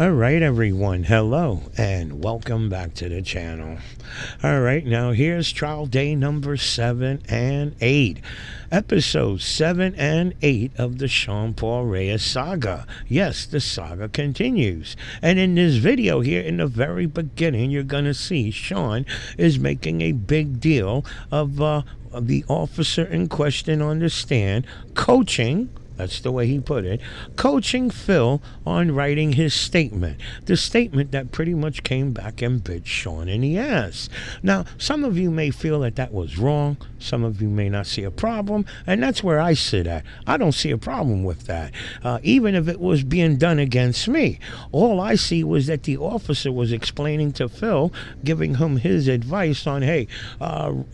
Alright everyone, hello and welcome back to the channel. Alright, now here's trial day number 7 and 8. Episodes 7 and 8 of the Seanpaul Reyes saga. Yes, the saga continues. And in this video here, in the very beginning, you're going to see Sean is making a big deal of the officer in question on the stand coaching. That's the way he put it. Coaching Phil on writing his statement. The statement that pretty much came back and bit Sean in the ass. Now, some of you may feel that that was wrong. Some of you may not see a problem. And that's where I sit at. I don't see a problem with that. Even if it was being done against me. All I see was that the officer was explaining to Phil, giving him his advice on, hey,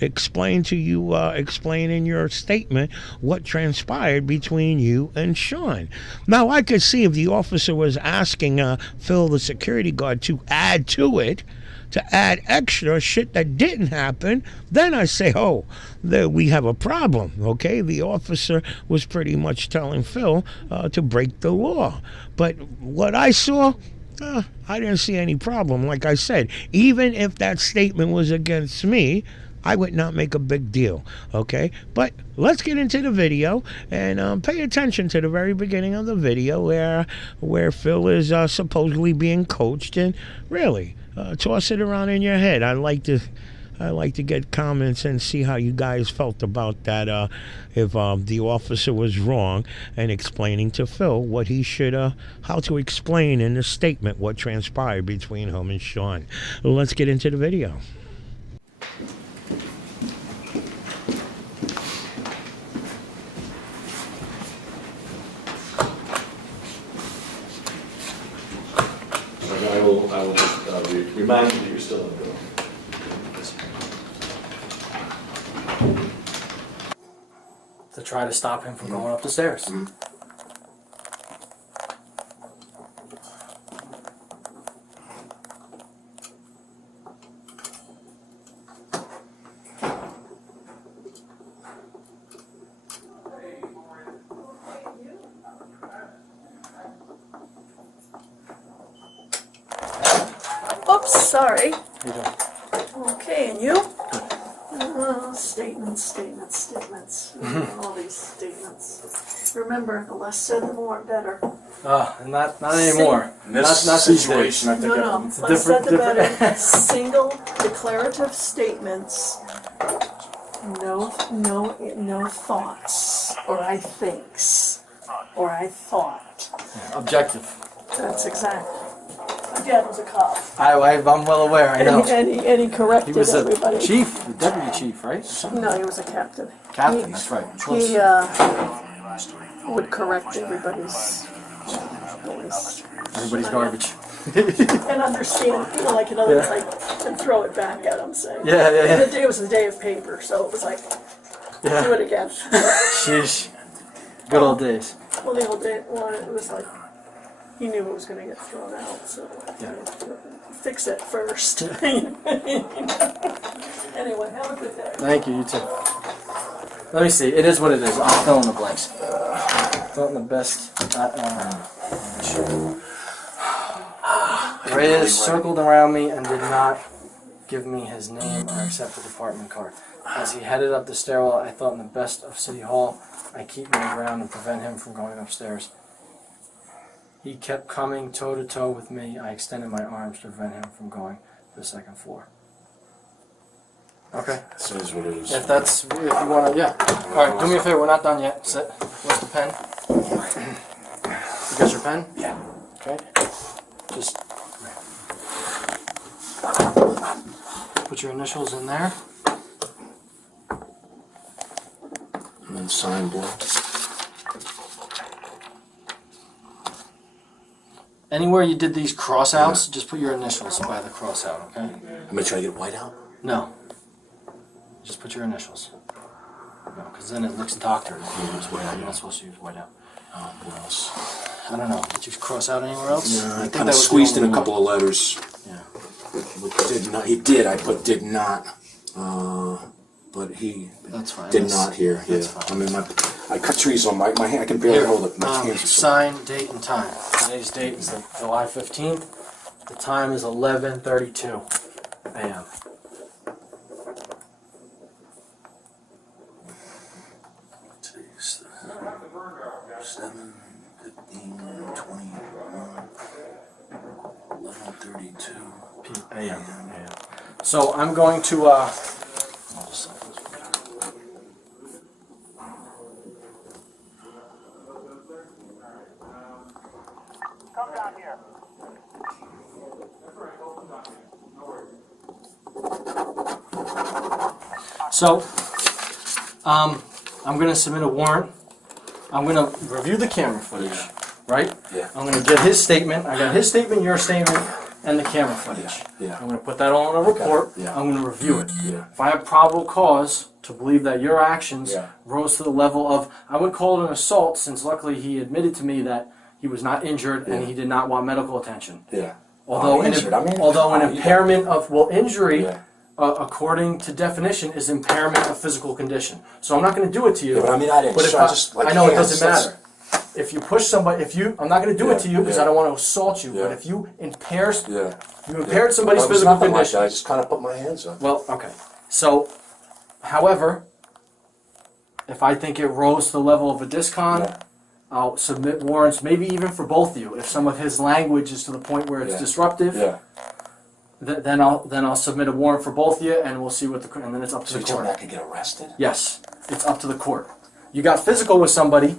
explain in your statement what transpired between you and Sean. Now, I could see if the officer was asking Phil, the security guard, to add to it, to add extra shit that didn't happen, then I say, oh, there we have a problem, okay? The officer was pretty much telling Phil to break the law. But what I saw, I didn't see any problem. Like I said, even if that statement was against me, I would not make a big deal, okay? But let's get into the video and pay attention to the very beginning of the video where Phil is supposedly being coached, and really toss it around in your head. I like to get comments and see how you guys felt about that. If the officer was wrong and explaining to Phil what he should, how to explain in the statement what transpired between him and Sean. Let's get into the video. I will just remind you that you're still in the room. To try to stop him from going up the stairs. Mm-hmm. Oops, sorry. How you doing? Okay, and you? Statements. All these statements. Remember, the less said, the more better. Not anymore. In this situation, I think No. It's Less said, the different. better. Single declarative statements. No thoughts. Or I thinks. Or I thought. Objective. That's exactly. My dad was a cop. I'm well aware, I know. And he corrected He was a everybody. chief, the deputy chief, right? Something. No, he was a captain. Captain, that's right. He would correct everybody's garbage. and understand, like in other words, like, and throw it back at him, saying, Yeah. And it was the day of paper, so it was like, do it again. Sheesh. Good old days. Well, the old day, it was like, he knew it was going to get thrown out, so fix it first. Anyway, have a good day. Thank you, you too. Let me see, it is what it is. I'll fill in the blanks. Fill in the best. Reyes circled around me and did not give me his name or accept the department card. As he headed up the stairwell, I thought in the best of City Hall, I keep my ground and prevent him from going upstairs. He kept coming toe-to-toe with me. I extended my arms to prevent him from going to the second floor. Okay. This is what it is. If you want to, yeah. Alright, do me a favor, we're not done yet. Sit. Where's the pen? You got your pen? Yeah. Okay. Just put your initials in there. And then sign block. Anywhere you did these cross-outs, just put your initials by the cross-out, okay? I'm going to try to get white out. No. Just put your initials. No, because then it looks doctored. You're not supposed to use whiteout. What else? I don't know. Did you cross out anywhere else? No, I kind of squeezed in a couple of letters. Yeah. Did not. He did. I put did not. but he That's fine. did not hear. Yeah. That's fine. I mean, I cut trees on my hand. I can barely Here, hold it. My hands are so. sign, date, and time. Today's date is July 15th. The time is 11:32 a.m. Today's 7, 15, 21, 11:32 a.m. So I'm going to Come down here. So, I'm going to submit a warrant. I'm going to review the camera footage, right? Yeah. I'm going to get his statement. I got his statement, your statement, and the camera footage. Yeah. I'm going to put that all in a report. Yeah. I'm going to review it. Yeah. If I have probable cause to believe that your actions Yeah. rose to the level of, I would call it an assault, since luckily he admitted to me that he was not injured and Yeah. he did not want medical attention. Yeah. Although, Oh, an, injured. I mean, although an come on, impairment of, well, injury, Yeah. according to definition, is impairment of physical condition. So I'm not going to do it to you. Yeah, but I mean, I didn't. But if So I just like I know it hands, doesn't that's- matter. If you push somebody, I'm not going to do it to you because Yeah. I don't want to assault you. Yeah. But if you impaired Yeah. somebody's Well, it was physical nothing like condition, that. I just kind of put my hands up. well, okay. So, however, if I think it rose to the level of a discon, Yeah. I'll submit warrants, maybe even for both of you. If some of his language is to the point where it's Yeah. disruptive, Yeah. then I'll submit a warrant for both of you, and we'll see what and then it's up to So the you told court. me I could get arrested? Yes, it's up to the court. You got physical with somebody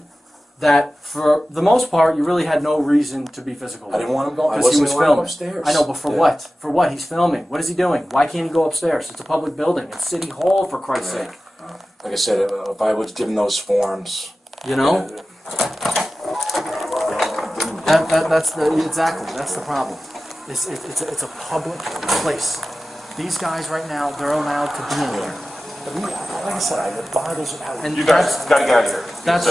that, for the most part, you really had no reason to be physical with. I didn't want him going. I Because he wasn't was going to go filming. upstairs. I know, but for Yeah. what? For what? He's filming. What is he doing? Why can't he go upstairs? It's a public building. It's City Hall, for Christ's Yeah. sake. Like I said, if I was given those forms, You know? yeah, That's the problem. It's a public place. These guys right now, they're allowed to be in here. like I said, it bothers me how. And You guys gotta get out of here. that's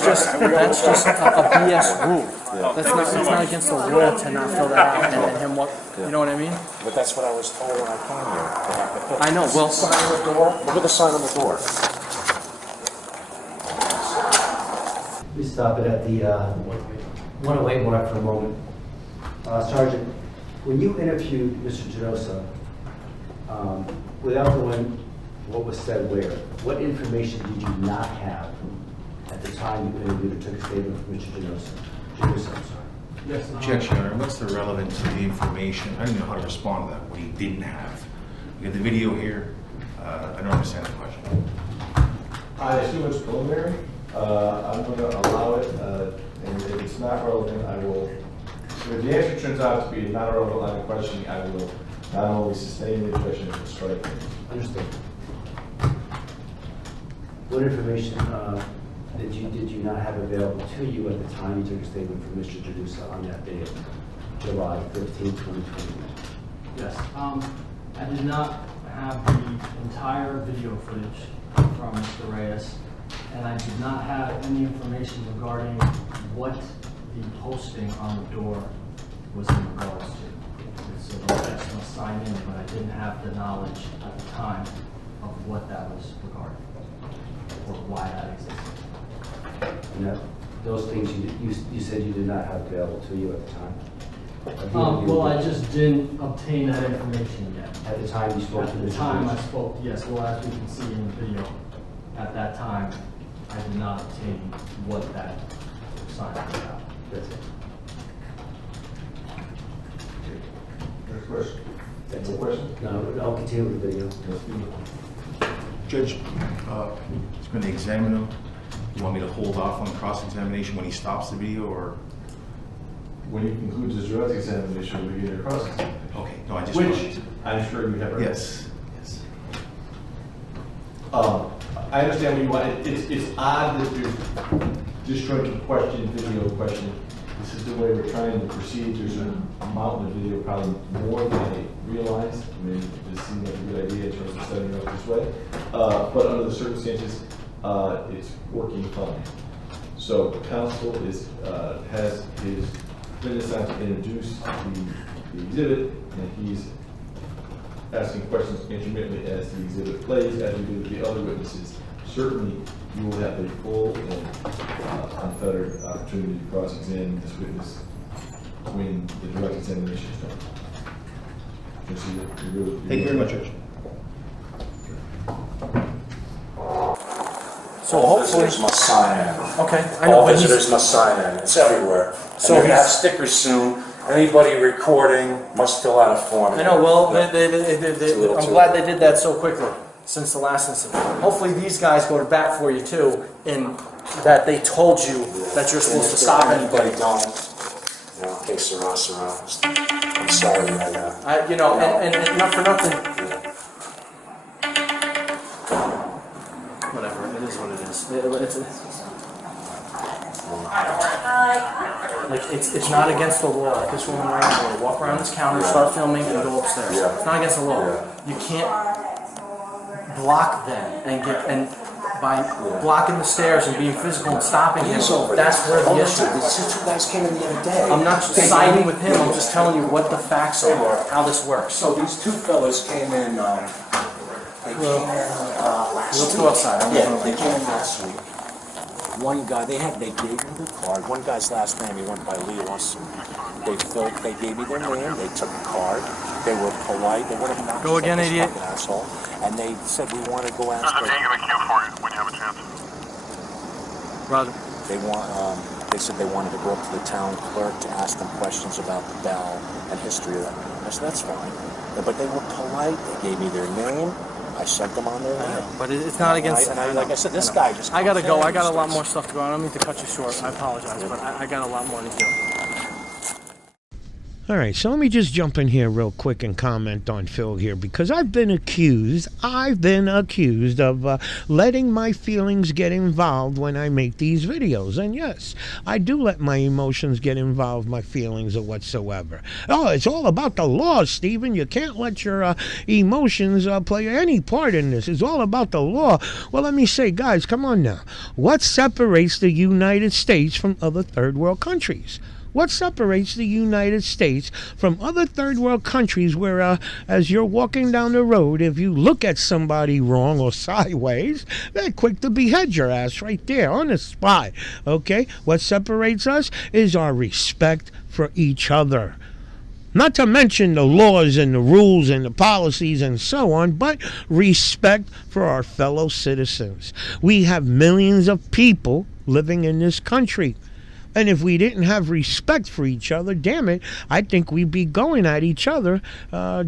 just a BS rule. That's not against the law to not fill that out and then him what, you know what I mean? But that's what I was told when I came here. I know, well, Sign on the door. Look at the sign on the door. We stop it at the 108 mark for a moment. Sergeant, when you interviewed Mr. Genosa, without knowing what was said where, what information did you not have at the time you interviewed or took a statement from Mr. Genosa? I'm sorry. Yes, objection, Your Honor. What's the relevance of the information? I don't know how to respond to that, what he didn't have. We got the video here. I don't understand the question. I assume it's preliminary. I'm going to allow it, and if it's not relevant, I will, if the answer turns out to be not a relevant line of questioning, I will not only sustain the objection, but strike it. Understood. What information did you not have available to you at the time you took a statement from Mr. Genosa on that day, July 15, 2021? Yes, I did not have the entire video footage from Mr. Reyes, and I did not have any information regarding what the posting on the door was in regards to. So the text must sign in, but I didn't have the knowledge at the time of what that was regarding, or why that existed. And those things you said you did not have available to you at the time? Well, I just didn't obtain that information yet. At the time you spoke to At the Mr. time I Genosa? spoke, yes, well, as we can see in the video, at that time, I did not obtain what that sign was about. That's it. Next question. That's No it. question? No, I'll continue with the video. Judge, it's going to examine him. You want me to hold off on cross-examination when he stops the video, or? When he concludes his direct examination, we begin a cross-examination. Okay, no, I just Which, wanted- I'm sure you have heard. Yes, yes. I understand what you want. It's odd that there's disjointed question, video question. This is the way we're trying to proceed. There's a mountain of video, probably more than I realized. I mean, it just seemed like a good idea in terms of setting it up this way. But under the circumstances, it's working fine. So counsel has been assigned to introduce the exhibit, and he's asking questions intermittently as the exhibit plays, as we do with the other witnesses. Certainly, you will have a full and unfettered opportunity to cross-examine this witness when the direct examination is done. Thank you very much, Judge. So All hopefully, visitors must sign in. okay, I know, All but he's, visitors must sign in. It's everywhere. So So they're gonna have he's- stickers soon. Anybody recording must fill out a form. I know, well, It's a little I'm too glad late. they did that so quickly since the last incident. Hopefully these guys go to bat for you too, in that they told you that you're supposed to stop anybody. Don't, you know, que sera, sera. I'm sorry, You know, and not for nothing. Whatever, it is what it is. It's not against the law. Like this woman right now, walk around this counter, start filming, and go upstairs. Yeah. It's not against the law. You can't block them and by blocking the stairs and being physical and stopping him. That's where the issue is. These two guys came in the other day. I'm not siding with him. I'm just telling you what the facts are, how this works. So these two fellas came in, they came in last Let's week. go outside. I'm Yeah, gonna- they came in last week. One guy, they gave me the card. One guy's last name, he went by Leos. They gave me their name, they took the card. They were polite, they weren't obnoxious. Go again, like this idiot. fucking asshole. And they said, we want to go ask. There's a date in the queue for you when you have a chance. Roger. They said they wanted to go up to the town clerk to ask them questions about the bell and history of that. I said, that's fine. But they were polite, they gave me their name, I sent them on their way. But it's not against. Like I said, this guy just. I gotta comes go. in I got a and lot starts- more stuff to go on. I don't mean to cut you short. I apologize, but I got a lot more to do. All right, so let me just jump in here real quick and comment on Phil here, because I've been accused of letting my feelings get involved when I make these videos. And yes, I do let my emotions get involved, my feelings or whatsoever. Oh, it's all about the law, Stephen. You can't let your emotions play any part in this. It's all about the law. Well, let me say, guys, come on now. What separates the United States from other third world countries? What separates the United States from other third world countries where, as you're walking down the road, if you look at somebody wrong or sideways, they're quick to behead your ass right there on the spot, okay? What separates us is our respect for each other. Not to mention the laws and the rules and the policies and so on, but respect for our fellow citizens. We have millions of people living in this country. And if we didn't have respect for each other, damn it, I think we'd be going at each other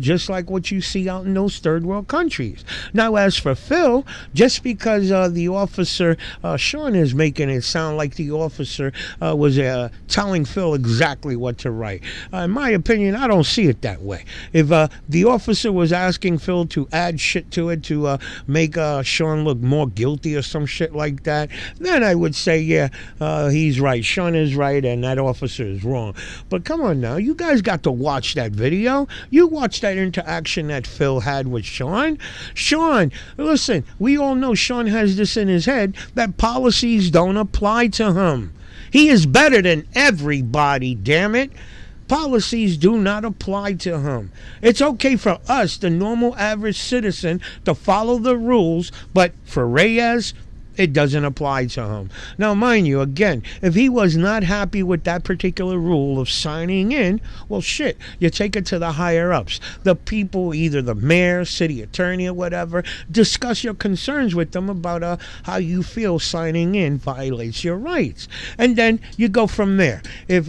just like what you see out in those third world countries. Now, as for Phil, just because the officer, Sean is making it sound like the officer was telling Phil exactly what to write. In my opinion, I don't see it that way. If the officer was asking Phil to add shit to it to make Sean look more guilty or some shit like that, then I would say, yeah, he's right. Sean is right and that officer is wrong. But come on now, you guys got to watch that video. You watched that interaction that Phil had with Sean. Sean, listen, we all know Sean has this in his head that policies don't apply to him. He is better than everybody, damn it. Policies do not apply to him. It's okay for us, the normal average citizen, to follow the rules, but for Reyes, it doesn't apply to him. Now, mind you, again, if he was not happy with that particular rule of signing in, well, shit, you take it to the higher-ups. The people, either the mayor, city attorney, or whatever, discuss your concerns with them about how you feel signing in violates your rights. And then you go from there. If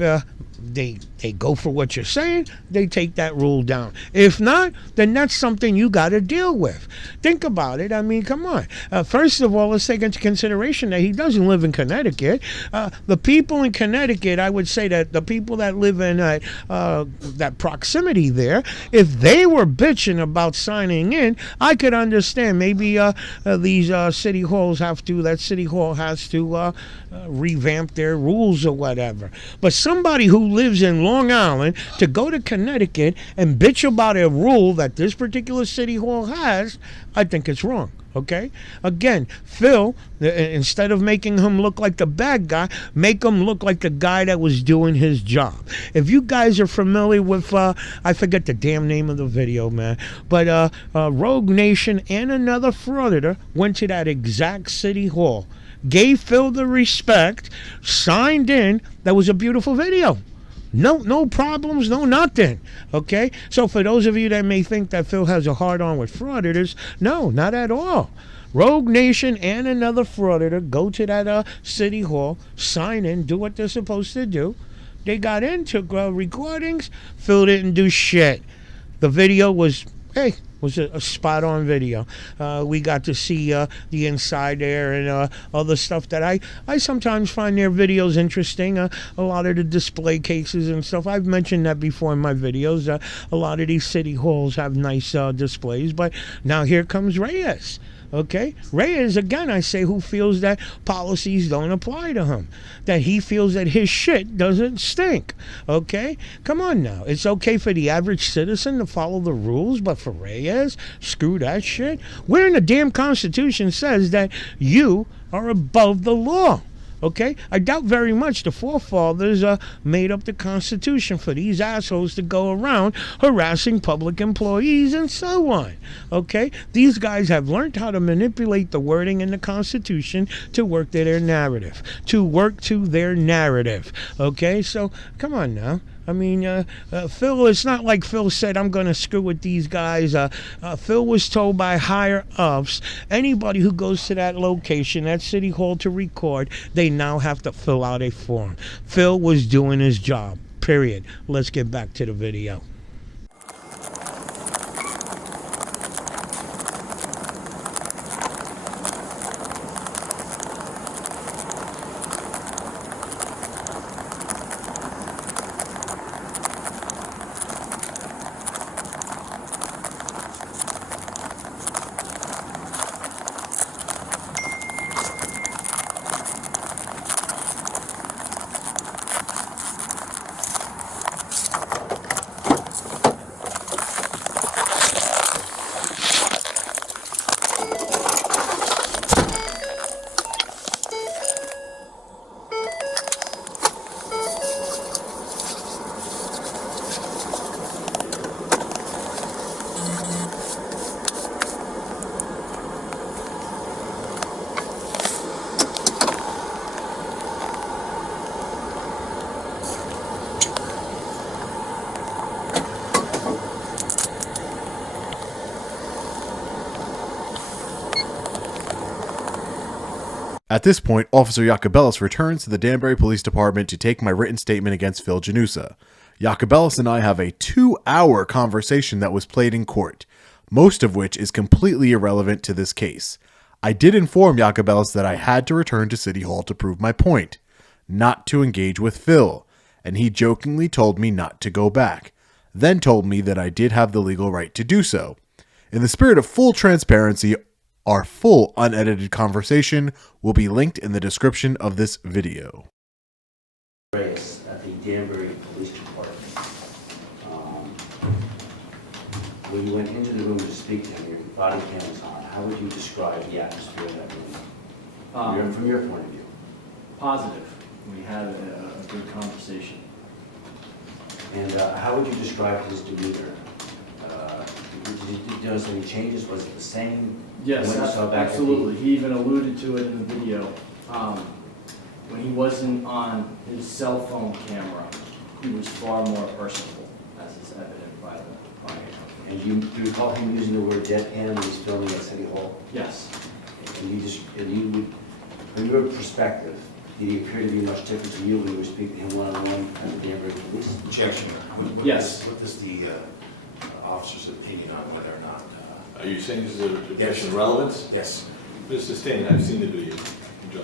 they go for what you're saying, they take that rule down. If not, then that's something you got to deal with. Think about it. I mean, come on. First of all, let's take into consideration that he doesn't live in Connecticut. The people in Connecticut, I would say that the people that live in that proximity there, if they were bitching about signing in, I could understand. Maybe these city halls that city hall has to revamp their rules or whatever. But somebody who lives in Long Island to go to Connecticut and bitch about a rule that this particular city hall has, I think it's wrong. Okay? Again, Phil, instead of making him look like the bad guy, make him look like the guy that was doing his job. If you guys are familiar with, I forget the damn name of the video, man, but Rogue Nation and another frauditor went to that exact city hall, gave Phil the respect, signed in. That was a beautiful video. No problems, no nothing. Okay? So for those of you that may think that Phil has a hard-on with frauditors, no, not at all. Rogue Nation and another frauditor go to that city hall, sign in, do what they're supposed to do. They got in, took recordings. Phil didn't do shit. The video was, was a spot-on video. We got to see the inside there and other stuff that I sometimes find their videos interesting. A lot of the display cases and stuff. I've mentioned that before in my videos. A lot of these city halls have nice displays. But now here comes Reyes. Okay? Reyes, again, I say, who feels that policies don't apply to him. That he feels that his shit doesn't stink. Okay? Come on now. It's okay for the average citizen to follow the rules, but for Reyes, screw that shit. Where in the damn Constitution says that you are above the law? Okay? I doubt very much the forefathers made up the Constitution for these assholes to go around harassing public employees and so on. Okay? These guys have learned how to manipulate the wording in the Constitution to work to their narrative. Okay? So, come on now. I mean, Phil, it's not like Phil said, I'm going to screw with these guys. Phil was told by higher ups, anybody who goes to that location, that city hall to record, they now have to fill out a form. Phil was doing his job, period. Let's get back to the video. At this point, Officer Jacobellis returns to the Danbury Police Department to take my written statement against Phil Janusa. Jacobellis and I have a 2-hour conversation that was played in court, most of which is completely irrelevant to this case. I did inform Jacobellis that I had to return to City Hall to prove my point, not to engage with Phil, and he jokingly told me not to go back, then told me that I did have the legal right to do so. In the spirit of full transparency, our full unedited conversation will be linked in the description of this video. Reyes at the Danbury Police Department. When you went into the room to speak to him, your body cam was on. How would you describe the atmosphere of that room? From your point of view. Positive. We had a good conversation. And how would you describe his demeanor? Did you notice any changes? Was it the same? Yes, when you saw back absolutely. He even alluded to it in the video. When he wasn't on his cell phone camera, he was far more personable, as is evident by the And do you recall him using the word deadpan when he was filming at City Hall? Yes. From your perspective, did he appear to be much different to you when you were speaking to him one-on-one at the Danbury Police? Objection. Yes. What is the officer's opinion on whether or not? Are you saying this is a question of relevance? Yes. Mr. Stain, I've seen the video. Enjoy.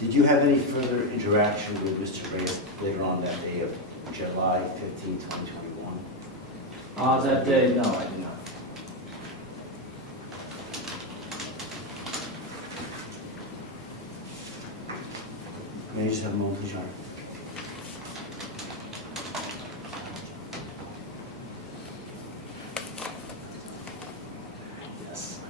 Did you have any further interaction with Mr. Reyes later on that day of July 15, 2021? That day, no, I did not. May you just have a moment, please, Your Honor? Yes.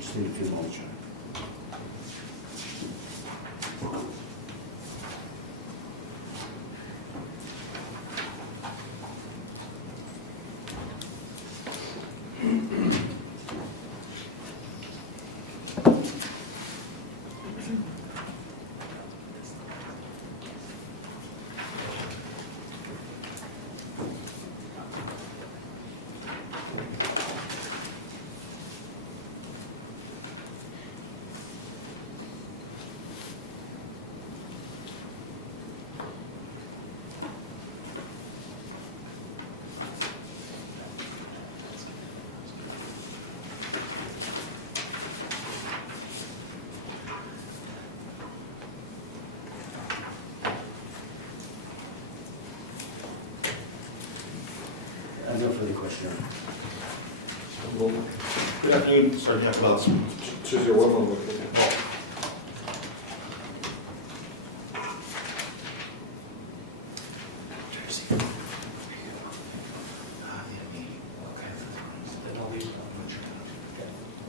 Just need a few moments, Your Honor. I have no further question, Your Honor. Good afternoon, Sergeant Wells. Choose your one moment.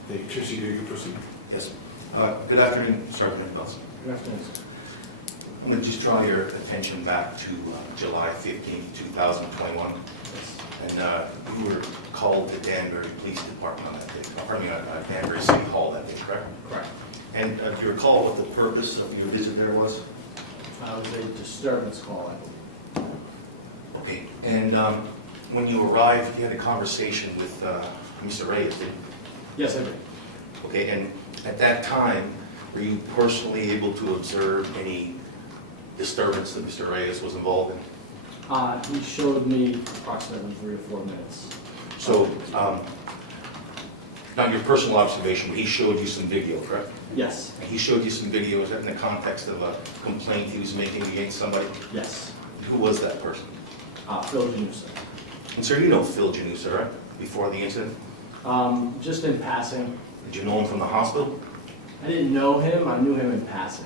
Hey, Tracy, you proceed. Yes. Good afternoon, Sergeant Wells. Good afternoon. I'm going to just draw your attention back to July 15, 2021. And you were called to Danbury Police Department on that day, pardon me, Danbury City Hall that day, correct? Correct. And do you recall what the purpose of your visit there was? It was a disturbance call, I believe. Okay. And when you arrived, you had a conversation with Mr. Reyes, didn't you? Yes, I did. Okay, and at that time, were you personally able to observe any disturbance that Mr. Reyes was involved in? He showed me approximately 3 or 4 minutes. So, not your personal observation, but he showed you some video, correct? Yes. And he showed you some video, is that in the context of a complaint he was making against somebody? Yes. Who was that person? Phil Janusa. And sir, you know Phil Janusa, right? Before the incident? Just in passing. Did you know him from the hospital? I didn't know him, I knew him in passing.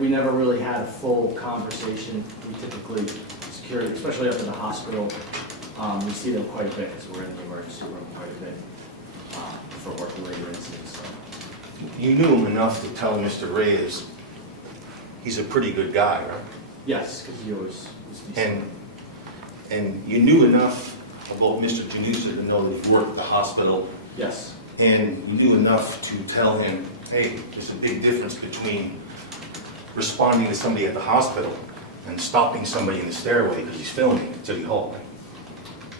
We never really had a full conversation. We typically, security, especially up in the hospital, we see them quite a bit because we're in the emergency room quite a bit for work-related incidents. So. You knew him enough to tell Mr. Reyes he's a pretty good guy, right? Yes, because he always was decent. And you knew enough about Mr. Janusa to know that he worked at the hospital. Yes. And you knew enough to tell him, hey, there's a big difference between responding to somebody at the hospital and stopping somebody in the stairway because he's filming at City Hall.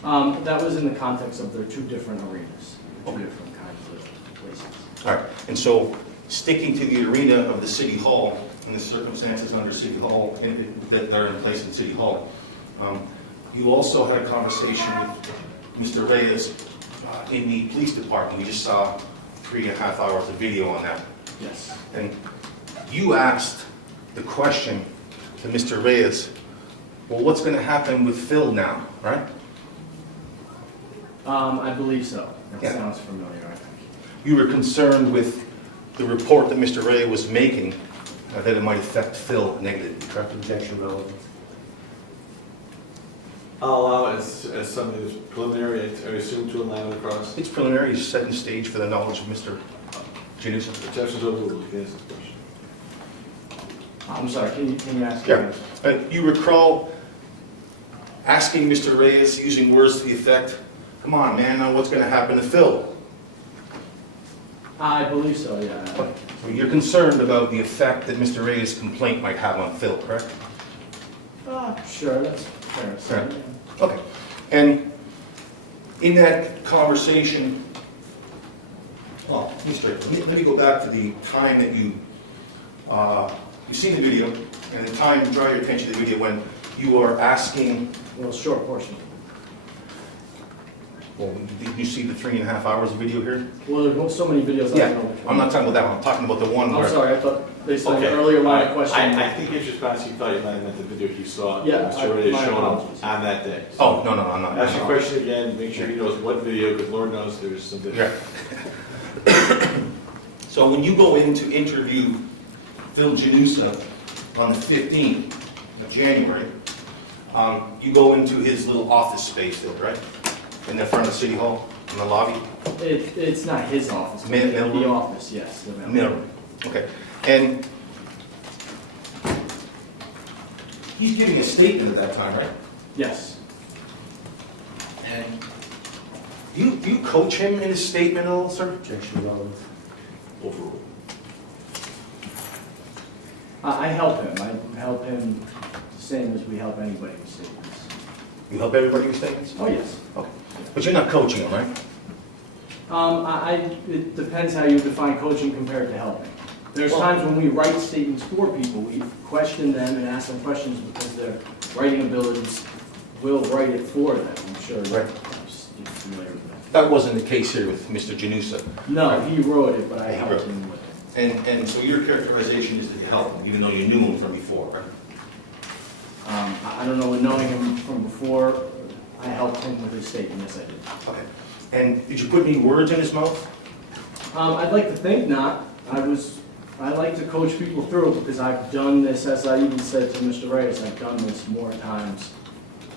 That was in the context of they're two different arenas, two different kinds of places. All right, and so sticking to the arena of the City Hall and the circumstances under City Hall that are in place in City Hall, you also had a conversation with Mr. Reyes in the police department. We just saw 3.5 hours of video on that. Yes. And you asked the question to Mr. Reyes, well, what's going to happen with Phil now, right? I believe so. That Yeah. sounds familiar, I think. You were concerned with the report that Mr. Reyes was making, that it might affect Phil negatively, correct? Objection relevant. I'll allow it as something that's preliminary, I assume to allow it across. It's preliminary, he's setting the stage for the knowledge of Mr. Janusa. Objections overruled, you can answer the question. I'm sorry, can you ask? Yeah. You recall asking Mr. Reyes, using words to the effect, come on, man, now what's going to happen to Phil? I believe so, yeah. So you're concerned about the effect that Mr. Reyes' complaint might have on Phil, correct? Sure, that's fair. to say, Right. yeah. Okay. And in that conversation, let me go back to the time that you've seen the video, and the time, draw your attention to the video when you are asking, A little short portion. well, did you see the 3.5 hours of video here? Well, there's so many videos I Yeah, don't know which I'm not talking about that one, I'm talking about the one I'm where, sorry, I thought based on the earlier line of questioning. I think his response, he thought you might have meant the video he saw. Yeah, Mr. Reyes my showing apologies. on that day. Oh, no, I'm not. Ask your question again, make sure he knows what video, because Lord knows there's some video. Yeah. So when you go in to interview Phil Janusa on the 15th of January, you go into his little office space there, right? In the front of City Hall, in the lobby? It's not his office. Mail The room? office, yes. The Mail room. Okay. And he's giving a statement at that time, right? Yes. And you coach him in his statement at all, sir? Objection relevant. Overruled. I help him. I help him the same as we help anybody with statements. You help everybody with statements? Oh, yes. Okay. But you're not coaching him, right? It depends how you define coaching compared to helping. There's times when we write statements for people, we question them and ask them questions because their writing abilities will write it for them. I'm sure you're familiar with that. That wasn't the case here with Mr. Janusa. No, he wrote it, but I He helped wrote him with it. And so your characterization is that you helped him, even though you knew him from before, right? I don't know, knowing him from before, I helped him with his statement, yes I did. Okay. And did you put any words in his mouth? I'd like to think not. I like to coach people through because I've done this, as I even said to Mr. Reyes, I've done this more times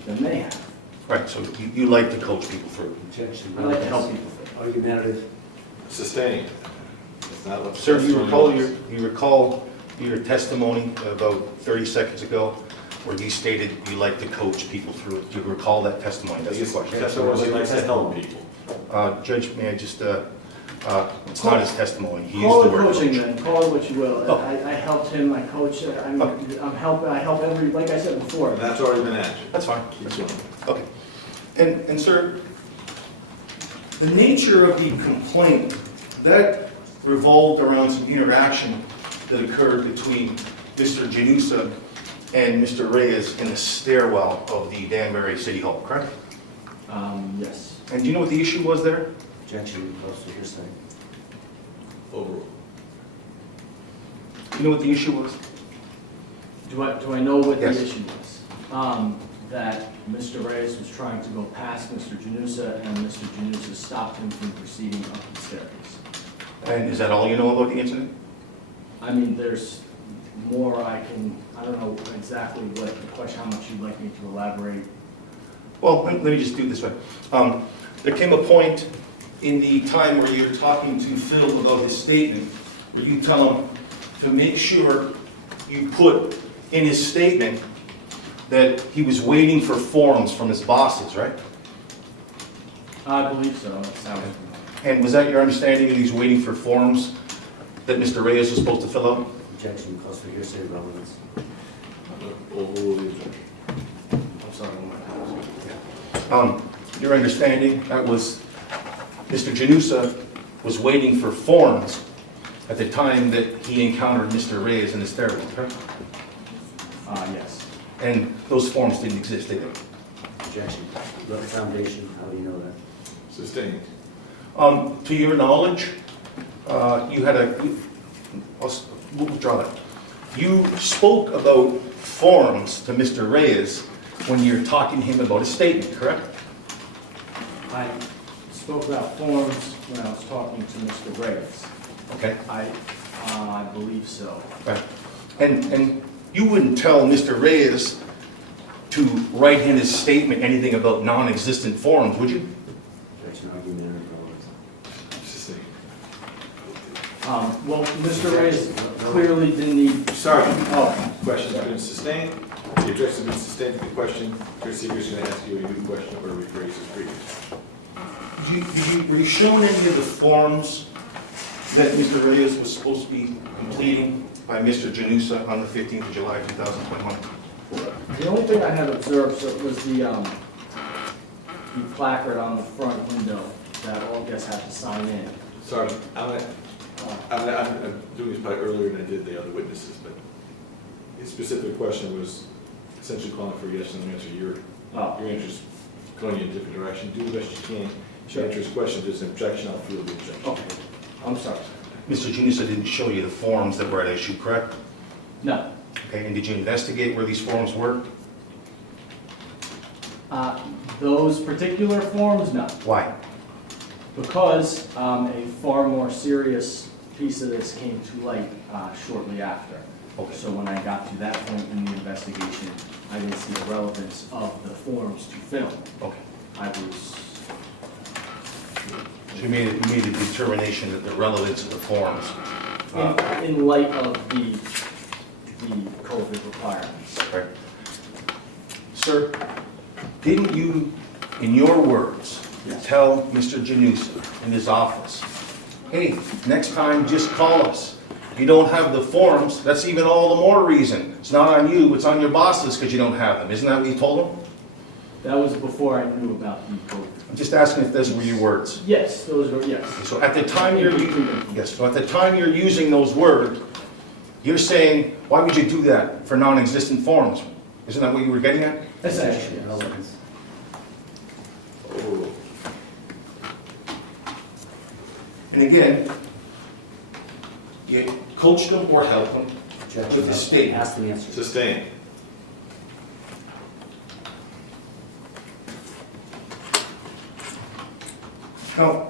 than they have. Right, so you like to coach people through. Objection I like to help people through. Argumentative. Sustained. It's not what. Sir, you recall your testimony about 30 seconds ago where you stated you like to coach people through it. Do you recall that testimony? That's the question. That's what he likes to help people. Judge, may I just, it's not his testimony. He Call used it the word coaching coach. then, call it what you will. Oh. I helped him, I coach, I help every, like I said before. And that's already been answered. That's fine. Keep going. Okay. And sir, the nature of the complaint, that revolved around some interaction that occurred between Mr. Janusa and Mr. Reyes in the stairwell of the Danbury City Hall, correct? Yes. And do you know what the issue was there? Objection close to hearsay. Overruled. Do you know what the issue was? Do I know what the Yes. issue was? That Mr. Reyes was trying to go past Mr. Janusa and Mr. Janusa stopped him from proceeding up the staircase. And is that all you know about the incident? I mean, there's more I don't know exactly what the question, how much you'd like me to elaborate. Well, let me just do it this way. There came a point in the time where you're talking to Phil about his statement, where you tell him to make sure you put in his statement that he was waiting for forms from his bosses, right? I believe so. That's how it And was that your understanding that he's waiting for forms that Mr. Reyes was supposed to fill out? Objection close to hearsay relevance. Overruled the objection. I'm sorry. Your understanding, that was Mr. Janusa was waiting for forms at the time that he encountered Mr. Reyes in the stairwell, correct? Yes. And those forms didn't exist, did they? Objection. Left foundation, how do you know that? Sustained. To your knowledge, you had we'll withdraw that. You spoke about forms to Mr. Reyes when you're talking to him about his statement, correct? I spoke about forms when I was talking to Mr. Reyes. Okay. I believe so. Right. And you wouldn't tell Mr. Reyes to write in his statement anything about non-existent forms, would you? Objection argumentative relevance. Sustained. Well, Mr. Reyes clearly didn't need. Sorry. Oh, Question's been sustained. The objection has been sustained to the question. Your seeker's going to ask you a new question or rephrase his previous. Were you shown any of the forms that Mr. Reyes was supposed to be completing by Mr. Janusa on the 15th of July, 2021? the only thing I had observed was the placard on the front window that all guests have to sign in. Sorry, I'm doing this probably earlier than I did the other witnesses, but his specific question was essentially calling for a yes and no answer. Your answer's going in a different direction. Do the best you can. Sure. Answer his question. If there's an objection, I'll field the objection. Okay, I'm sorry. Mr. Janusa didn't show you the forms that were at issue, correct? No. Okay, and did you investigate where these forms were? Those particular forms, no. Why? Because a far more serious piece of this came to light shortly after. Okay. So when I got to that point in the investigation, I didn't see the relevance of the forms to film. Okay. I was... So you made a determination that the relevance of the forms. in light of the COVID requirements. Right. Sir, didn't you, in your words, tell Mr. Janusa in his office, hey, next time just call us. You don't have the forms, that's even all the more reason. It's not on you, it's on your bosses because you don't have them. Isn't that what you told him? That was before I knew about the COVID. I'm just asking if those were your words. Yes, those were, yes. So at the time you're using those words, you're saying, why would you do that for non-existent forms? Isn't that what you were getting at? Essentially, Oh. And again, you coached them or helped them with the statement. Ask the answer. Sustained. Now,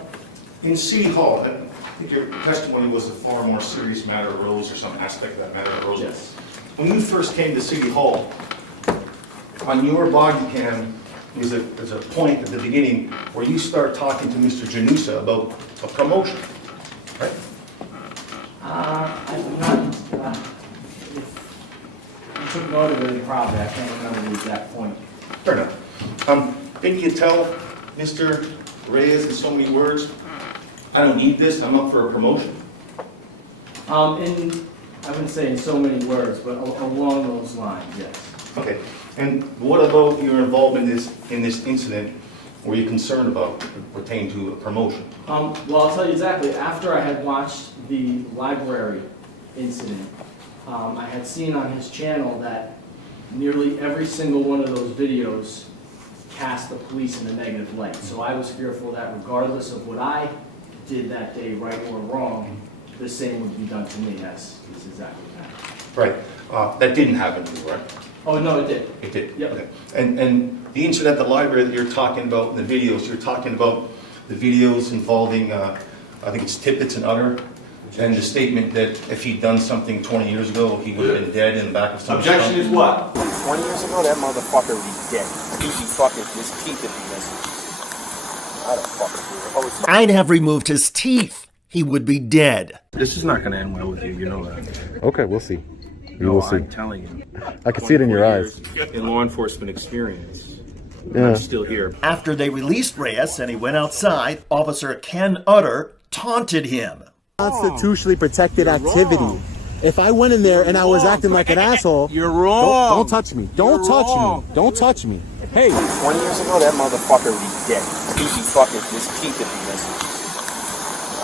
in City Hall, I think your testimony was a far more serious matter arose, or some aspect of that matter arose. yes. When you first came to City Hall, on your body cam, there's a point at the beginning where you start talking to Mr. Janusa about a promotion, right? I'm not, I took note of it probably, I can't remember the exact point. Fair enough. Didn't you tell Mr. Reyes in so many words, I don't need this, I'm up for a promotion? I wouldn't say in so many words, but along those lines, yes. Okay, and what about your involvement in this incident were you concerned about pertaining to a promotion? Well, I'll tell you exactly. After I had watched the library incident, I had seen on his channel that nearly every single one of those videos cast the police in a negative light. So I was fearful that regardless of what I did that day, right or wrong, the same would be done to me. That's exactly that. Right, that didn't happen to you, right? Oh, no, it did. It did? Yep. Okay. And the incident at the library that you're talking about in the videos, you're talking about the videos involving, I think it's Tippets and Utter, and the statement that if he'd done something 20 years ago, he would have been dead in the back of some Objection is what? 20 years ago, that motherfucker would be dead. He'd be fucking his teeth if he wasn't. I don't fucking do it. Oh, it's I'd have removed his teeth. He would be dead. This is not going to end well with you, you know that. Okay, we'll see. We will see. I'm telling you. I can see it in your eyes. In law enforcement experience, Yeah. I'm still here. After they released Reyes and he went outside, Officer Ken Utter taunted him. Constitutionally protected activity. If I went in there and I was acting like an asshole, You're wrong. Don't touch me. Don't touch me. Don't touch me. Hey. 20 years ago, that motherfucker would be dead. He'd be fucking his teeth if he wasn't.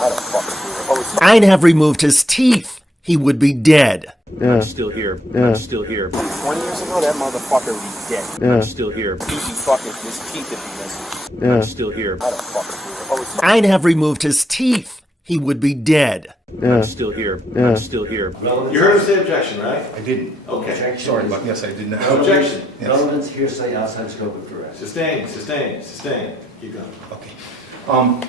I don't fucking do it. Oh, it's I'd have removed his teeth. He would be dead. I'm still here. I'm still here. 20 years ago, that motherfucker would be dead. I'm still here. He'd be fucking his teeth if he wasn't. I'm still here. I don't fucking do it. Oh, it's I'd have removed his teeth. He would be dead. I'm still here. I'm still here. You heard him say objection, right? I didnn't. Okay. Sorry, but yes, I did not. Objection. Yes. Relevance, hearsay, outside scope of arrest. Sustained, sustained, sustained. Keep going. Okay.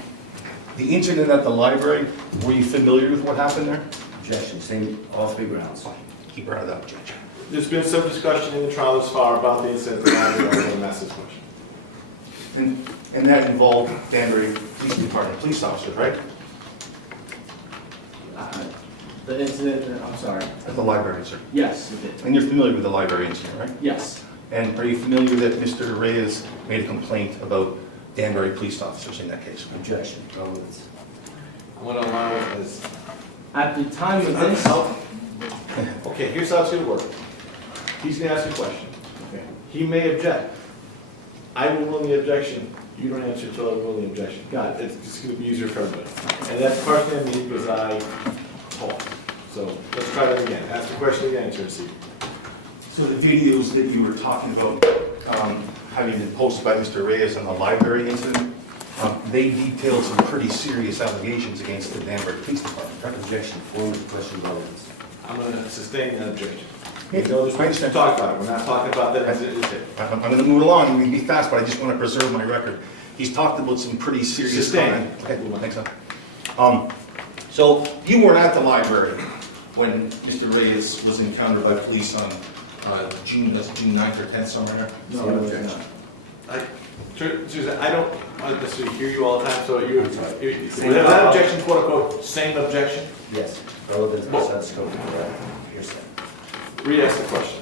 The incident at the library, were you familiar with what happened there? Objection, same, all three grounds. He brought it up, Judge. There's been some discussion in the trial thus far about the incident that I'm going to ask this question. And that involved Danbury Police Department police officers, right? The incident, I'm sorry. At the library, sir. Yes, it did. And you're familiar with the library incident, right? Yes. And are you familiar that Mr. Reyes made a complaint about Danbury police officers in that case? Objection, relevance. I'm going to allow it as... At the time of this, Okay, here's how it's going to work. He's going to ask you a question. okay. He may object. I will rule the objection. You don't answer until I rule the objection. Got it. It's just going to be easier for everybody. And that's partially on me because I talk. So let's try that again. Ask the question again, Chair. So the videos that you were talking about having been posted by Mr. Reyes on the library incident, they detailed some pretty serious allegations against the Danbury Police Department. Right? Objection, form of question relevance. I'm going to sustain that objection. No, there's ways to talk about it. We're not talking about that. I'm going to move along. We can be fast, but I just want to preserve my record. He's talked about some pretty serious Sustain. Okay, thanks, son. So you weren't at the library when Mr. Reyes was encountered by police on June 9th or 10th, somewhere there? No, objection. Susan, I don't necessarily hear you all the time, so that objection, quote unquote, same objection? Yes. Relevance outside scope of hearsay. Re-ask the question.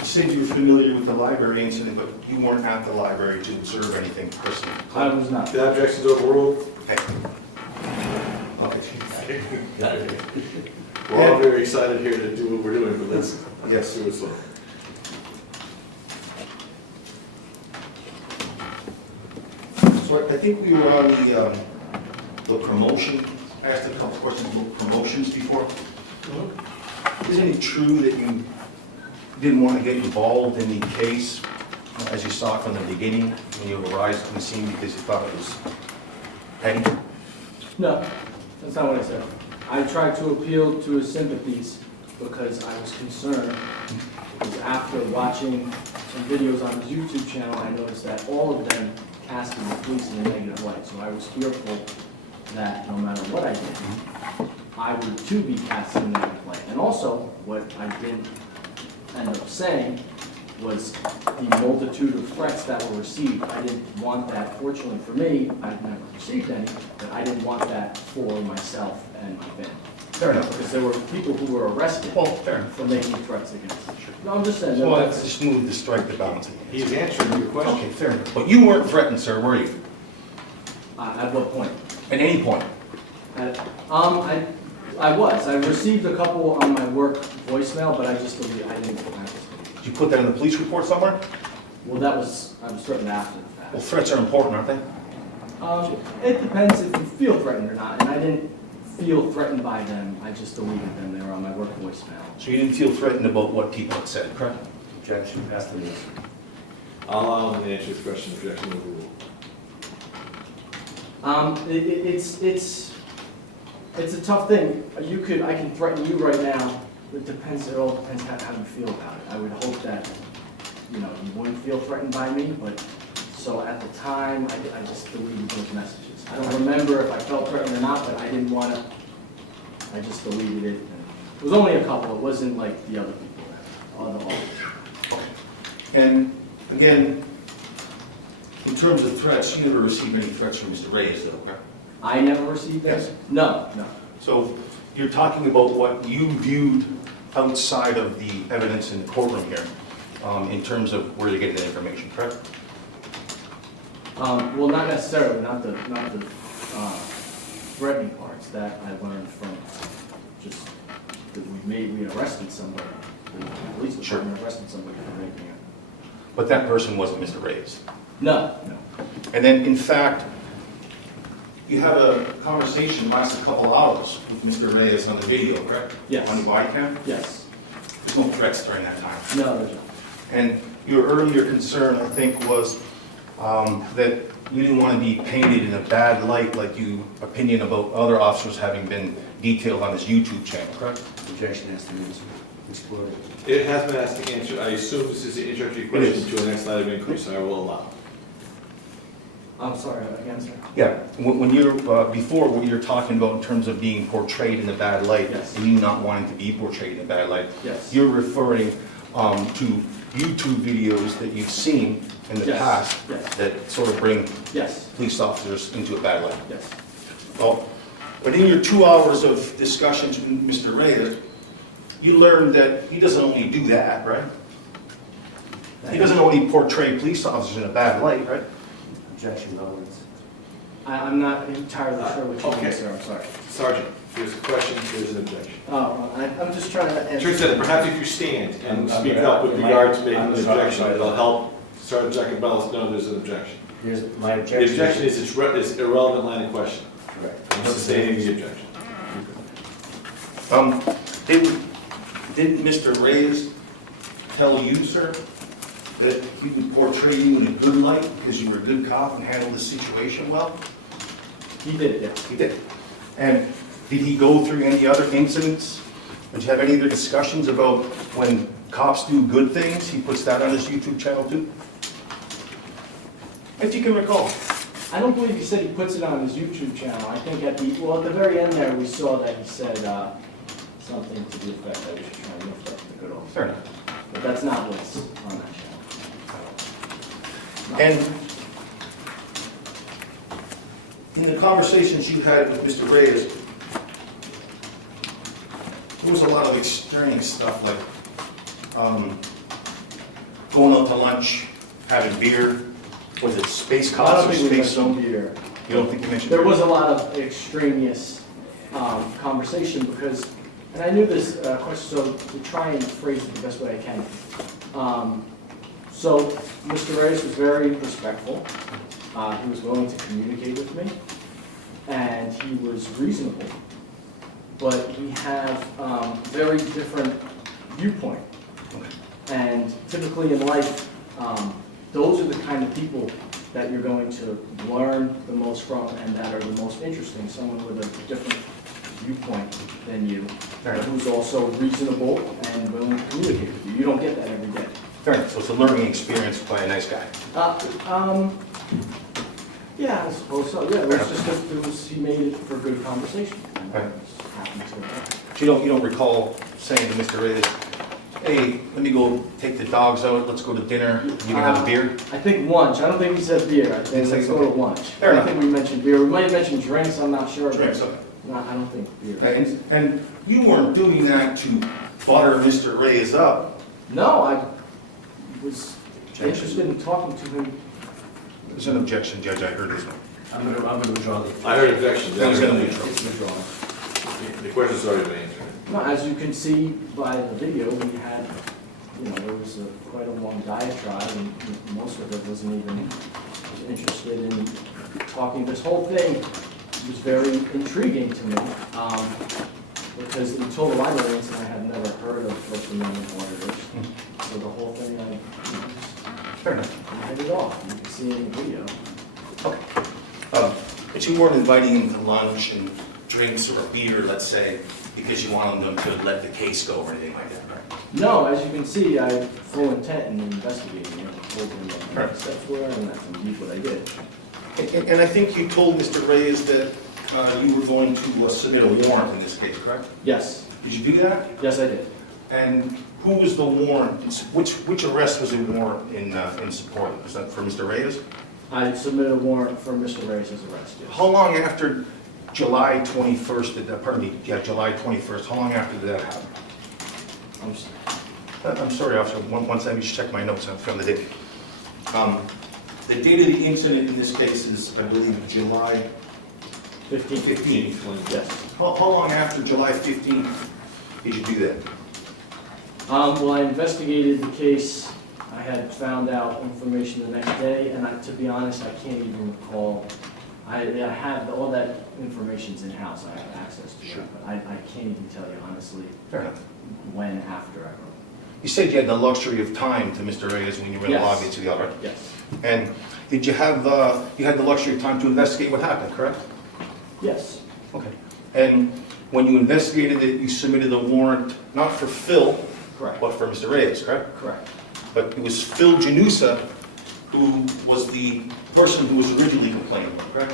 You said you were familiar with the library incident, but you weren't at the library to observe anything personally. I was not. The objection's overruled. Okay. Okay. We're all very excited here to do what we're doing, but let's do it slow. So I think we were on the promotion. I asked a couple questions about promotions before. Isn't it true that you didn't want to get involved in the case as you saw it from the beginning when you arrived on the scene because you thought it was petty? No, that's not what I said. I tried to appeal to his sympathies because I was concerned. Because after watching some videos on his YouTube channel, I noticed that all of them casted the police in a negative light. So I was fearful that no matter what I did, I would too be cast in a negative light. And also, what I didn't end up saying was the multitude of threats that were received. I didn't want that. Fortunately for me, I've never received any, but I didn't want that for myself and my family. Fair enough. Because there were people who were arrested for making threats against us. No, I'm just saying. Well, let's just move to strike the balance. He's answering your question. Okay, fair enough. But you weren't threatened, sir, were you? At what point? At any point? I was. I received a couple on my work voicemail, but I just deleted. I didn't. Did you put that in the police report somewhere? Well, I was threatened after the fact. Well, threats are important, aren't they? It depends if you feel threatened or not, and I didn't feel threatened by them. I just deleted them. They were on my work voicemail. So you didn't feel threatened about what people had said, correct? Objection, pass the meeting. I'll allow him to answer his question. Objection overruled. It's a tough thing. I can threaten you right now. It depends. It all depends how you feel about it. I would hope that you wouldn't feel threatened by me, but so at the time I just deleted those messages. I don't remember if I felt threatened or not, but I didn't want to. I just deleted it. It was only a couple. It wasn't like the other people that others. And again, in terms of threats, you never received any threats from Mr. Reyes, though, correct? I never received that? Yes. No. So you're talking about what you viewed outside of the evidence in the courtroom here, in terms of where you're getting the information, correct? Well, not necessarily. Not the threatening parts that I learned from just that we arrested somebody. The police department arrested somebody for raping him. But that person wasn't Mr. Reyes. No. And then, in fact, you had a conversation last a couple hours with Mr. Reyes on the video, correct? Yes. On the body cam? Yes. There's no threats during that time. No, there's not. And your earlier concern, I think, was that you didn't want to be painted in a bad light, like you opinion about other officers having been detailed on his YouTube channel, correct? Objection has to be exploded. It has been asked to answer. I assume this is the introductory question to the next line of inquiry, so I will allow. I'm sorry, again, sir. Yeah, when you're, before, what you're talking about in terms of being portrayed in a bad light, Yes. and you not wanting to be portrayed in a bad light, Yes. you're referring to YouTube videos that you've seen in the Yes. past Yes. that sort of bring Yes. police officers into a bad light. Yes. Well, but in your 2 hours of discussions with Mr. Reyes, you learned that he doesn't only do that, right? He doesn't only portray police officers in a bad light, right? Objection, relevance. I'm not entirely sure what you Okay. mean, sir. I'm sorry. Sergeant, there's a question, there's an objection. I'm just trying to answer. Trish said, perhaps if you stand and I'm speak gonna- up with regard to making I'm an sorry, objection, sorry. it'll help Sergeant Jacobellis know there's an objection. Here's my The objection. objection is it's irrelevant line of question. Correct. I'm sustaining the objection. Didn't Mr. Reyes tell you, sir, that he would portray you in a good light because you were a good cop and handled the situation well? He did, yes. He did. And did he go through any other incidents? Did you have any other discussions about when cops do good things? He puts that on his YouTube channel too? If you can recall. I don't believe he said he puts it on his YouTube channel. I think at the very end there, we saw that he said something to the effect that we should try and lift up the good officer. Fair enough. But that's not what's on that channel. And in the conversations you had with Mr. Reyes, there was a lot of extraneous stuff like going out to lunch, having beer. Was it space cops I don't or think we space? mentioned beer. You don't think you mentioned There beer? was a lot of extraneous conversation because, and I knew this question, so to try and phrase it the best way I can. So Mr. Reyes was very respectful. He was willing to communicate with me, and he was reasonable. But he had very different viewpoint. And typically in life, those are the kind of people that you're going to learn the most from and that are the most interesting. Someone with a different viewpoint than you, who's also reasonable and willing to communicate with you. You don't get that every day. Fair enough. So it's a learning experience by a nice guy. Yeah, I suppose so. Yeah, it was just he made it for good conversation. Right. Happy to. So you don't recall saying to Mr. Reyes, hey, let me go take the dogs out, let's go to dinner, you can have a beer? I think lunch. I don't think he said beer. I think let's go to lunch. Fair I enough. think we mentioned beer. We might have mentioned drinks, I'm not sure. Drinks, okay. No, I don't think beer. And you weren't doing that to butter Mr. Reyes up. No, I was interested in talking to him. There's an objection, Judge, I heard this one. I'm gonna withdraw the. I heard objection. That was gonna be It's withdrawn. The question's already been answered. No, as you can see by the video, we had, there was quite a long diatribe, and most of it wasn't even interested in talking. This whole thing was very intriguing to me, because until the library incident, I had never heard of First Amendment auditors. So the whole thing, Fair enough. I hit it off. You can see it in the video. Okay. But you weren't inviting him to lunch and drinks or a beer, let's say, because you wanted them to let the case go or anything like that, right? No, as you can see, I had full intent in investigating it. I told him what the next steps were, and that's indeed what I did. And I think you told Mr. Reyes that you were going to submit a warrant in this case, correct? Yes. Did you do that? Yes, I did. And who was the warrant? Which arrest was a warrant in support of? Was that for Mr. Reyes? I submitted a warrant for Mr. Reyes' arrest, yes. How long after July 21st July 21st, how long after did that happen? I'm sorry, officer, one second, just check my notes from the date. The date of the incident in this case is, I believe, July 15th. Yes. How long after July 15th did you do that? Well, I investigated the case. I had found out information the next day, and to be honest, I can't even recall. I have all that information's in-house. I have access to it, but I can't even tell you honestly. Fair enough. When after I wrote. You said you had the luxury of time to Mr. Reyes when you were in the lobby to the other, right? Yes. And did you have you had the luxury of time to investigate what happened, correct? Yes. Okay. And when you investigated it, you submitted a warrant not for Phil, correct, but for Mr. Reyes, correct? Correct. But it was Phil Janusa who was the person who was originally complaining about, correct?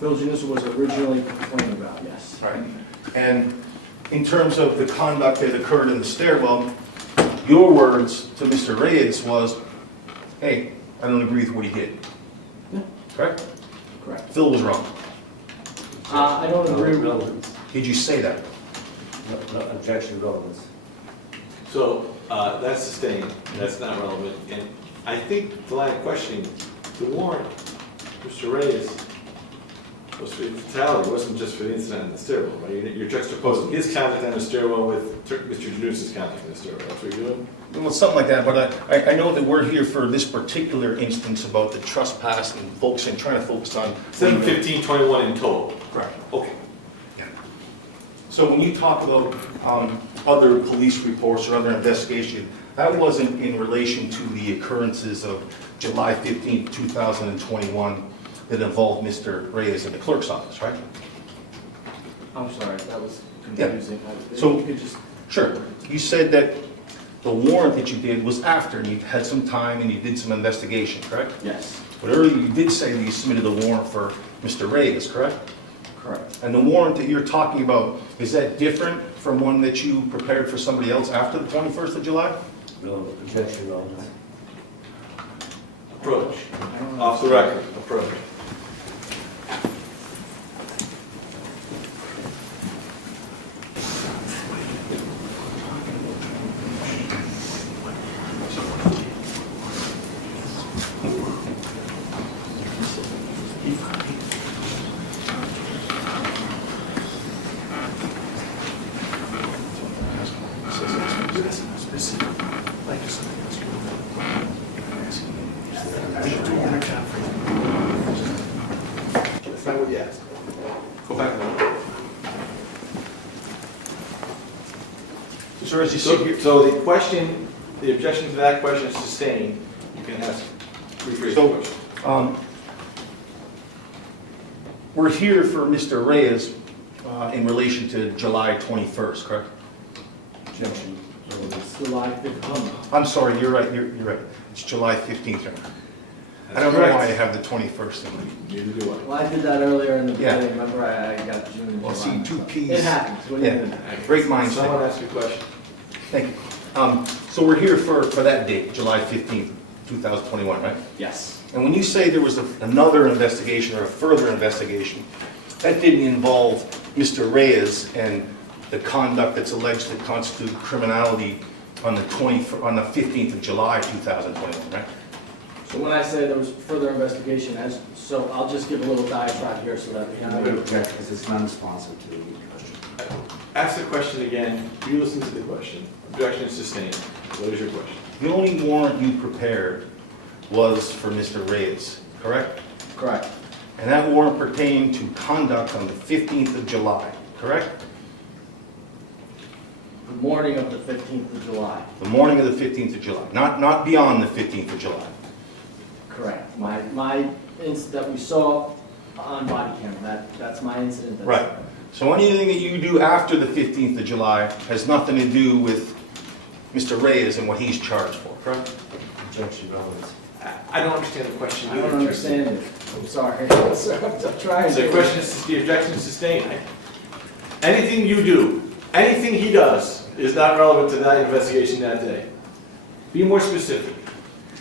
Phil Janusa was originally complaining about, yes. Right. And in terms of the conduct that occurred in the stairwell, your words to Mr. Reyes was, hey, I don't agree with what he did. Yeah. Correct? Correct. Phil was wrong. I don't agree with relevance. Did you say that? No, objection, relevance. So that's sustained, that's not relevant. And I think the line of questioning, the warrant, Mr. Reyes, was for the fatality, it wasn't just for the incident in the stairwell, right? You're juxtaposing his conduct on the stairwell with Mr. Janusa's conduct in the stairwell. That's what you're doing? Well, something like that, but I know that we're here for this particular instance about the trespass and focusing, trying to focus on 7/15/21 in total. Correct. Okay. Yeah. So when you talk about other police reports or other investigation, that wasn't in relation to the occurrences of July 15, 2021 that involved Mr. Reyes in the clerk's office, right? I'm sorry, that was confusing. So, You could just, sure, you said that the warrant that you did was after, and you had some time and you did some investigation, correct? yes, But earlier you did say that you submitted a warrant for Mr. Reyes, correct? correct. And the warrant that you're talking about, is that different from one that you prepared for somebody else after the 21st of July? No objection, relevance. Approach. Off the record, approach. That's not what you asked. Go back one. Sir, as you see here, So the question, the objection to that question is sustained. You can ask, rephrase the So, question. we're here for Mr. Reyes in relation to July 21st, correct? Objection, relevance. July 15th. I'm sorry, you're right, you're right. It's July 15th. I don't know correct. why I have the 21st in there. Neither do I. Well, I did that earlier in the Yeah. beginning, remember I got June and Well, July. see, two Ps. It happens, what do you Yeah, do? great minds think. Someone ask a question. Thank you. So we're here for that date, July 15th, 2021, right? Yes. And when you say there was another investigation or a further investigation, that didn't involve Mr. Reyes and the conduct that's alleged to constitute criminality on the 15th of July, 2021, right? So when I say there was further investigation, so I'll just give a little diatribe here so that we I'm going to can. object because it's non-responsive to the question. Ask the question again. You listen to the question. Objection is sustained. What is your question? The only warrant you prepared was for Mr. Reyes, correct? Correct. And that warrant pertained to conduct on the 15th of July, correct? The morning of the 15th of July. The morning of the 15th of July, not beyond the 15th of July. Correct. My incident that we saw on body camera, that's my incident. Right. So anything that you do after the 15th of July has nothing to do with Mr. Reyes and what he's charged for, correct? Objection, relevance. I don't understand the question. I don't understand it. I'm sorry. I'm trying So the question is, the objection is sustained. Anything you do, anything he does, is not relevant to that investigation that day. Be more specific.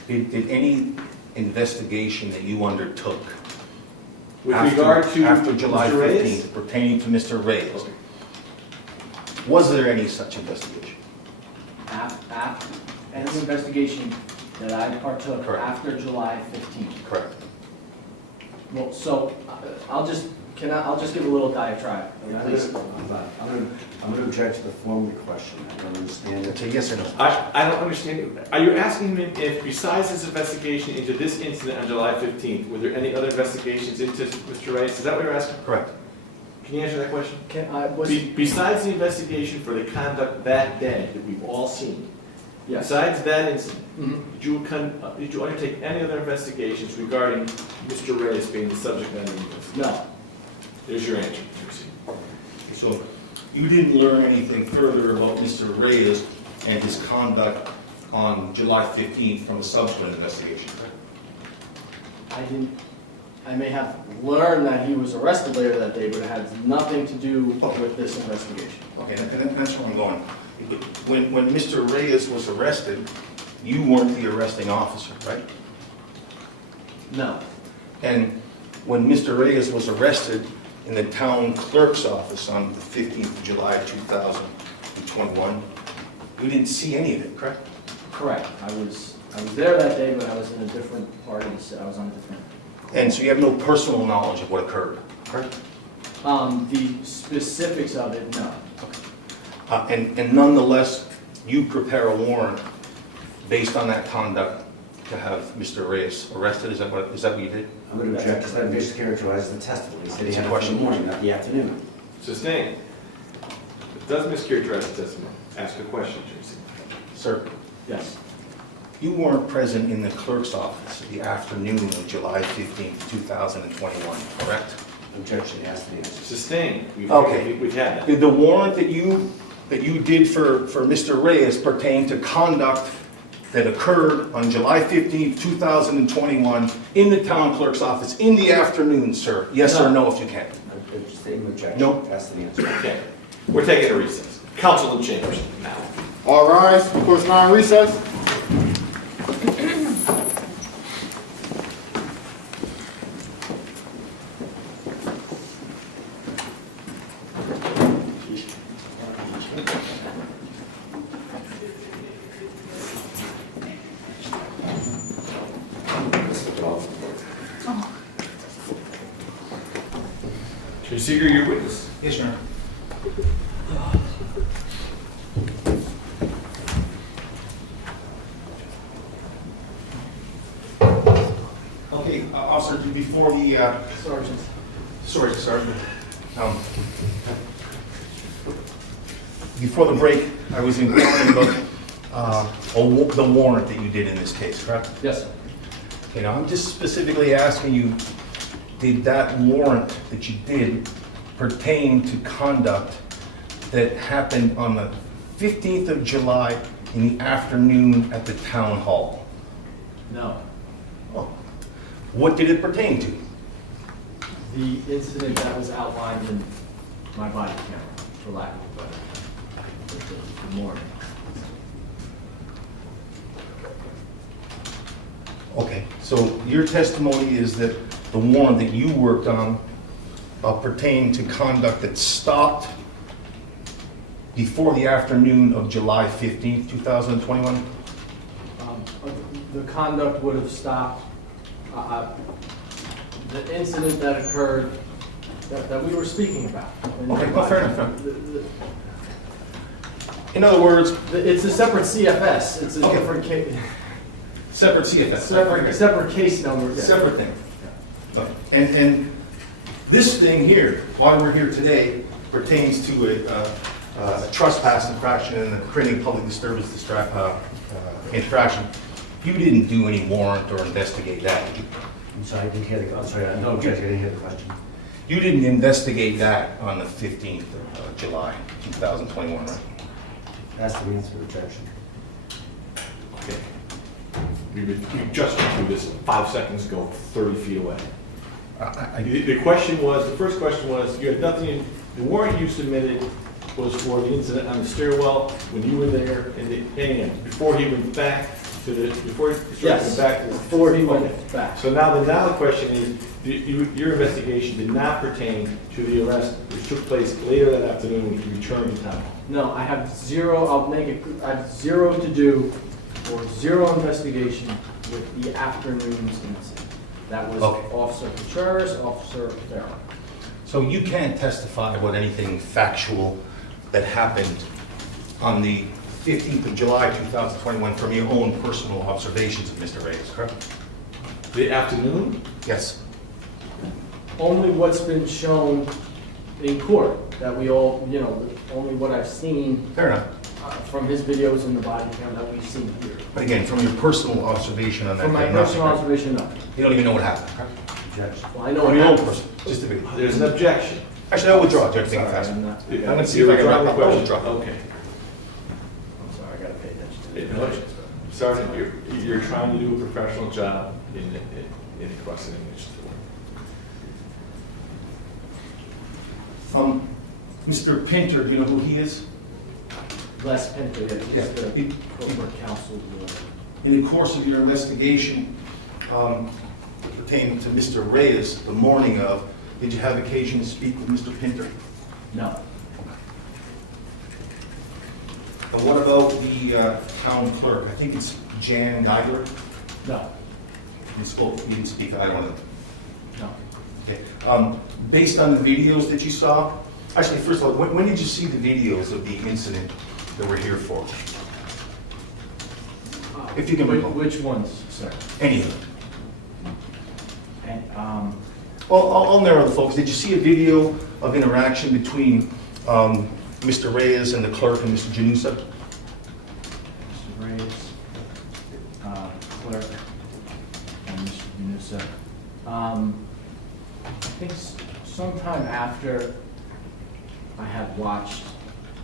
Did any investigation that you undertook With regard to after July Mr. Reyes? 15th pertaining to Mr. Reyes, was there any such investigation? Any investigation that I partook Correct. after July 15th. Correct. Well, so I'll just give a little diatribe. I'm going to object to the form of the question. I don't understand It's it. a yes or no. I don't understand it. Are you asking him if, besides this investigation into this incident on July 15th, were there any other investigations into Mr. Reyes? Is that what you're asking? Correct. Can you answer that question? Yes. Besides the investigation for the conduct that day that we've all seen, besides that incident, did you undertake any other investigations regarding Mr. Reyes being the subject matter of the investigation? No. There's your answer. So you didn't learn anything further about Mr. Reyes and his conduct on July 15th from a subsequent investigation, correct? I may have learned that he was arrested later that day, but it had nothing to do with this investigation. Okay, and that's where I'm going. When Mr. Reyes was arrested, you weren't the arresting officer, right? No. And when Mr. Reyes was arrested in the town clerk's office on the 15th of July 2021, you didn't see any of it, correct? Correct. I was there that day, but I was in a different part of the, I was on a different. And so you have no personal knowledge of what occurred, correct? The specifics of it, no. And nonetheless, you prepare a warrant based on that conduct to have Mr. Reyes arrested? Is that what you did? I'm going to object because that mischaracterizes the testimony. He said he It's a had it for question. the morning, not the afternoon. Sustained. It does mischaracterize the testimony. Ask a question, Tracy. Sir, Yes. You weren't present in the clerk's office the afternoon of July 15th, 2021, correct? Objection, has to be answered. Sustained. Okay. We've had that. Did the warrant that you did for Mr. Reyes pertain to conduct that occurred on July 15th, 2021 in the town clerk's office in the afternoon, sir? Yes or no, if you can? Statement of objection. Nope. Has to be answered. Okay. We're taking a recess. Council in chambers now. All rise. Court's now in recess. Mr. Seeger, your witness. Yes, Your Honor. Okay, Officer, before the, Sergeant. Before the break, I was inquiring about the warrant that you did in this case, correct? Yes, sir. Okay, now I'm just specifically asking you, did that warrant that you did pertain to conduct that happened on the 15th of July in the afternoon at the town hall? No. Oh. What did it pertain to? The incident that was outlined in my body camera, for lack of a better term. The morning. Okay, so your testimony is that the warrant that you worked on pertained to conduct that stopped before the afternoon of July 15th, 2021? The conduct would have stopped. The incident that occurred that we were speaking about. Okay, well, fair enough. In other words, it's a separate CFS. It's a Okay. different case. Separate CFS. Separate case number. Yeah. Separate thing. Okay. And this thing here, why we're here today, pertains to a trespass infraction and a creating public disturbance infraction. You didn't do any warrant or investigate that, did you? I'm sorry, I didn't hear the, I'm sorry, no objection, I didn't hear the question. You didn't investigate that on the 15th of July, 2021, right? Has to be answered, objection. Okay. You just went through this 5 seconds ago, 30 feet away. The question was, the first question was, you had nothing in, the warrant you submitted was for the incident on the stairwell when you were there and before he went back to the, before he went back to the. Before he went back. So now the question is, your investigation did not pertain to the arrest which took place later that afternoon when you returned to town. No, I have zero, I have zero to do or zero investigation with the afternoon's incident. That was Okay. Officer Contreras, Officer Farrell. So you can't testify about anything factual that happened on the 15th of July, 2021 from your own personal observations of Mr. Reyes, correct? The afternoon? Yes. Only what's been shown in court that we all, only what I've seen. Fair enough. From his videos in the body cam that we've seen here. But again, from your personal observation on that From my day, personal nothing, right? observation, no. You don't even know what happened, correct? Objection. Well, I know From what your own happened. person, just to be. There's an objection. Actually, I'll withdraw, Judge. Think Sorry, fast. I'm not- I'm gonna see if I can wrap up. I'll withdraw. Okay. I'm sorry, I gotta pay attention. Sergeant, you're trying to do a professional job in a question initiative. Mr. Pinter, do you know who he is? Les Pinto, he's Yeah. the corporate counsel. In the course of your investigation pertaining to Mr. Reyes, the morning of, did you have occasion to speak with Mr. Pinter? No. And what about the town clerk? I think it's Jan Geigler. No. You didn't speak, I don't know. No. Okay. Based on the videos that you saw, actually, first of all, when did you see the videos of the incident that we're here for? If you can recall. Which ones, sir? Any of them. And, Well, I'll narrow the focus. Did you see a video of interaction between Mr. Reyes and the clerk and Mr. Janusa? Mr. Reyes. sir. I think sometime after I had watched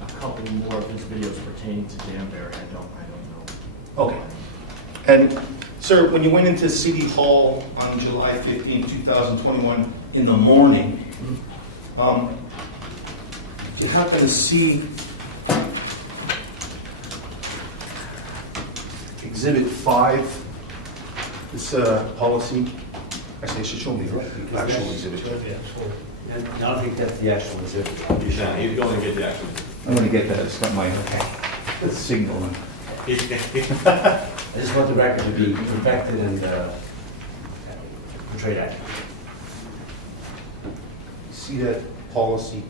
a couple more of his videos pertaining to Danbury, I don't know. Okay. And, sir, when you went into City Hall on July 15, 2021, in the morning, did you happen to see Exhibit 5, this policy? Actually, I should show me the actual exhibit. I don't think that's the actual exhibit. Yeah, you're going to get the actual. I'm going to get that. It's got my signal. I just want the record to be perfected and portrayed accurately. See that policy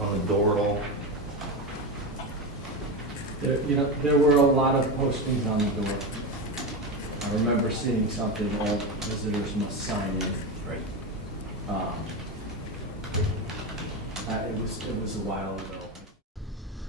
on the door at all? There were a lot of postings on the door. I remember seeing something, all visitors must sign in. Right. It was a while ago.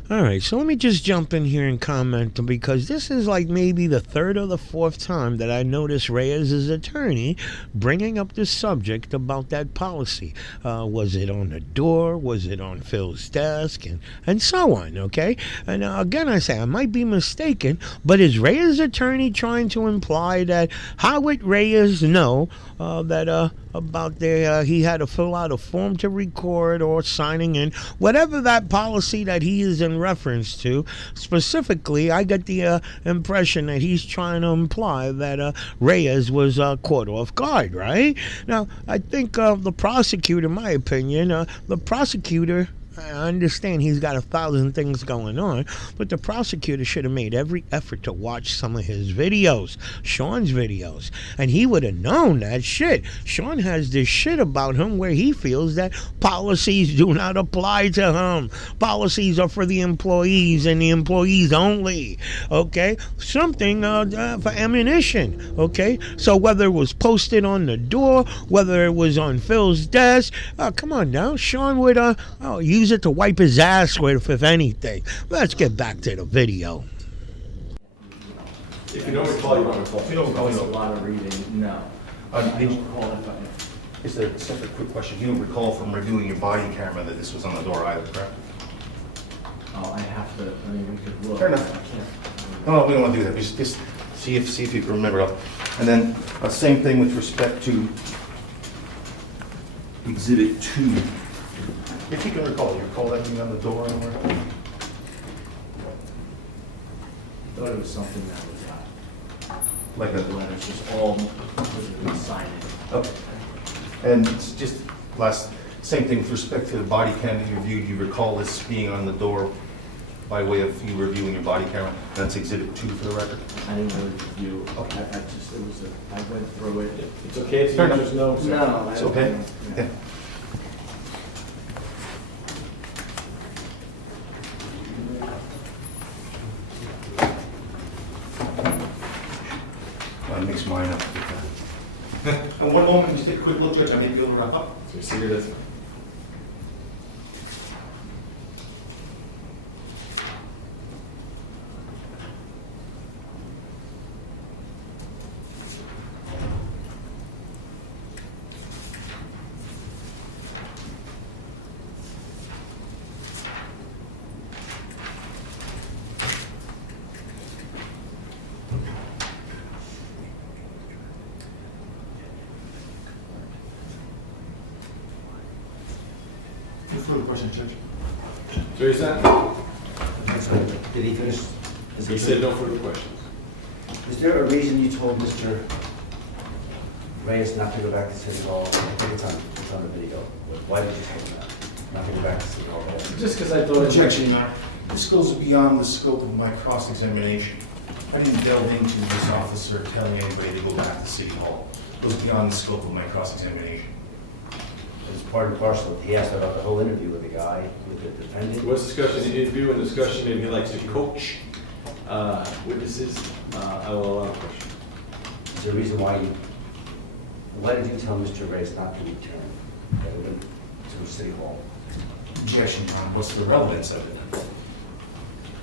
All right, so let me just jump in here and comment, because this is like maybe the third or the fourth time that I noticed Reyes' attorney bringing up the subject about that policy. Was it on the door? Was it on Phil's desk? And so on, okay? And again, I say I might be mistaken, but is Reyes' attorney trying to imply that how would Reyes know that about he had to fill out a form to record or signing in, whatever that policy that he is in reference to. Specifically, I get the impression that he's trying to imply that Reyes was caught off guard, right? Now, I think the prosecutor, in my opinion, the prosecutor, I understand he's got 1,000 things going on, but the prosecutor should have made every effort to watch some of his videos, Sean's videos, and he would have known that shit. Sean has this shit about him where he feels that policies do not apply to him. Policies are for the employees and the employees only, okay? Something for ammunition, okay? So whether it was posted on the door, whether it was on Phil's desk, come on now, Sean would use it to wipe his ass with, if anything. Let's get back to the video. If you don't recall, you don't recall. If you don't recall, It's a lot of reading. No. I don't recall Just a separate quick question. You don't recall from reviewing your body camera that this was on the door either, correct? Oh, I have to. I mean, we could look. Fair enough. No, we don't want to do that. Just see if you can remember it. And then same thing with respect to Exhibit 2. If you can recall, you recall that being on the door anywhere? I thought it was something that was Like a letters, just all signing. Okay. And it's just same thing with respect to the body cam that you reviewed. You recall this being on the door by way of you reviewing your body camera. That's Exhibit 2 for the record. I didn't really review. Okay. I went through it. It's okay if Fair you enough. just know. No, It's okay? Yeah. I'll mix mine up. And one moment, just take a quick look, Judge. I may be able to wrap up. So you see here it is. Further question, Judge? So is that? Did he finish? He said no further questions. Is there a reason you told Mr. Reyes not to go back to City Hall? I think it's on the video. Why did you tell him that? Not to go back to City Hall? Just because I thought Objection, Your Honor. This goes beyond the scope of my cross-examination. I didn't delve into this officer telling anybody to go back to City Hall. It goes beyond the scope of my cross-examination. As part and parcel, he asked about the whole interview with the guy, with the defendant. There was discussion in the interview and discussion maybe he likes to coach witnesses. I will allow a question. Is there a reason why did you tell Mr. Reyes not to return to City Hall? Objection, Your Honor. What's the relevance of it?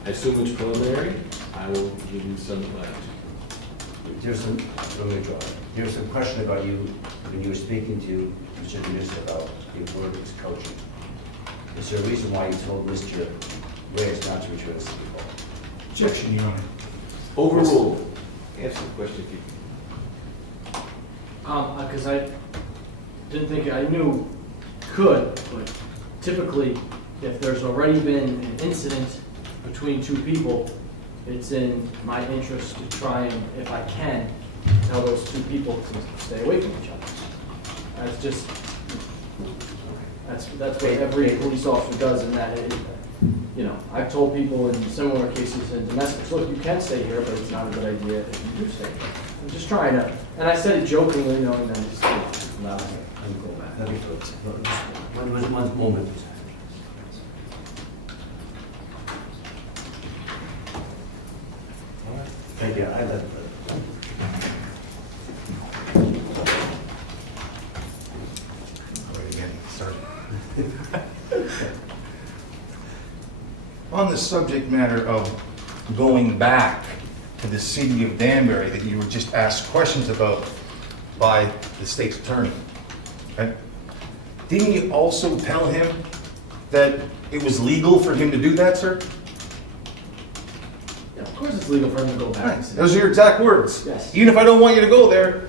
I assume it's preliminary. I will give you some latitude. Let me draw it. There was some question about you when you were speaking to Mr. Dennis about the importance of coaching. Is there a reason why you told Mr. Reyes not to return to City Hall? Objection, Your Honor. Overruled. Answer the question if you Because I didn't think, I knew could, but typically, if there's already been an incident between two people, it's in my interest to try and, if I can, tell those two people to stay away from each other. That's just, that's what every police officer does in that. You know, I've told people in similar cases in domestics, look, you can stay here, but it's not a good idea if you do stay here. I'm just trying to, and I said it jokingly, knowing that it's not go back. Let me first. One moment. Thank you. I let On the subject matter of going back to the city of Danbury that you were just asked questions about by the state's attorney, okay? Didn't you also tell him that it was legal for him to do that, sir? Yeah, of course it's legal for him to go back. Those are your exact words. Yes. Even if I don't want you to go there,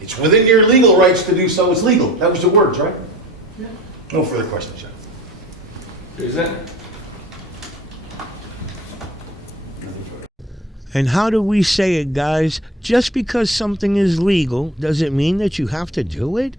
it's within your legal rights to do so. It's legal. That was your words, right? Yeah. No further questions, sir. Is that? And how do we say it, guys? Just because something is legal, does it mean that you have to do it?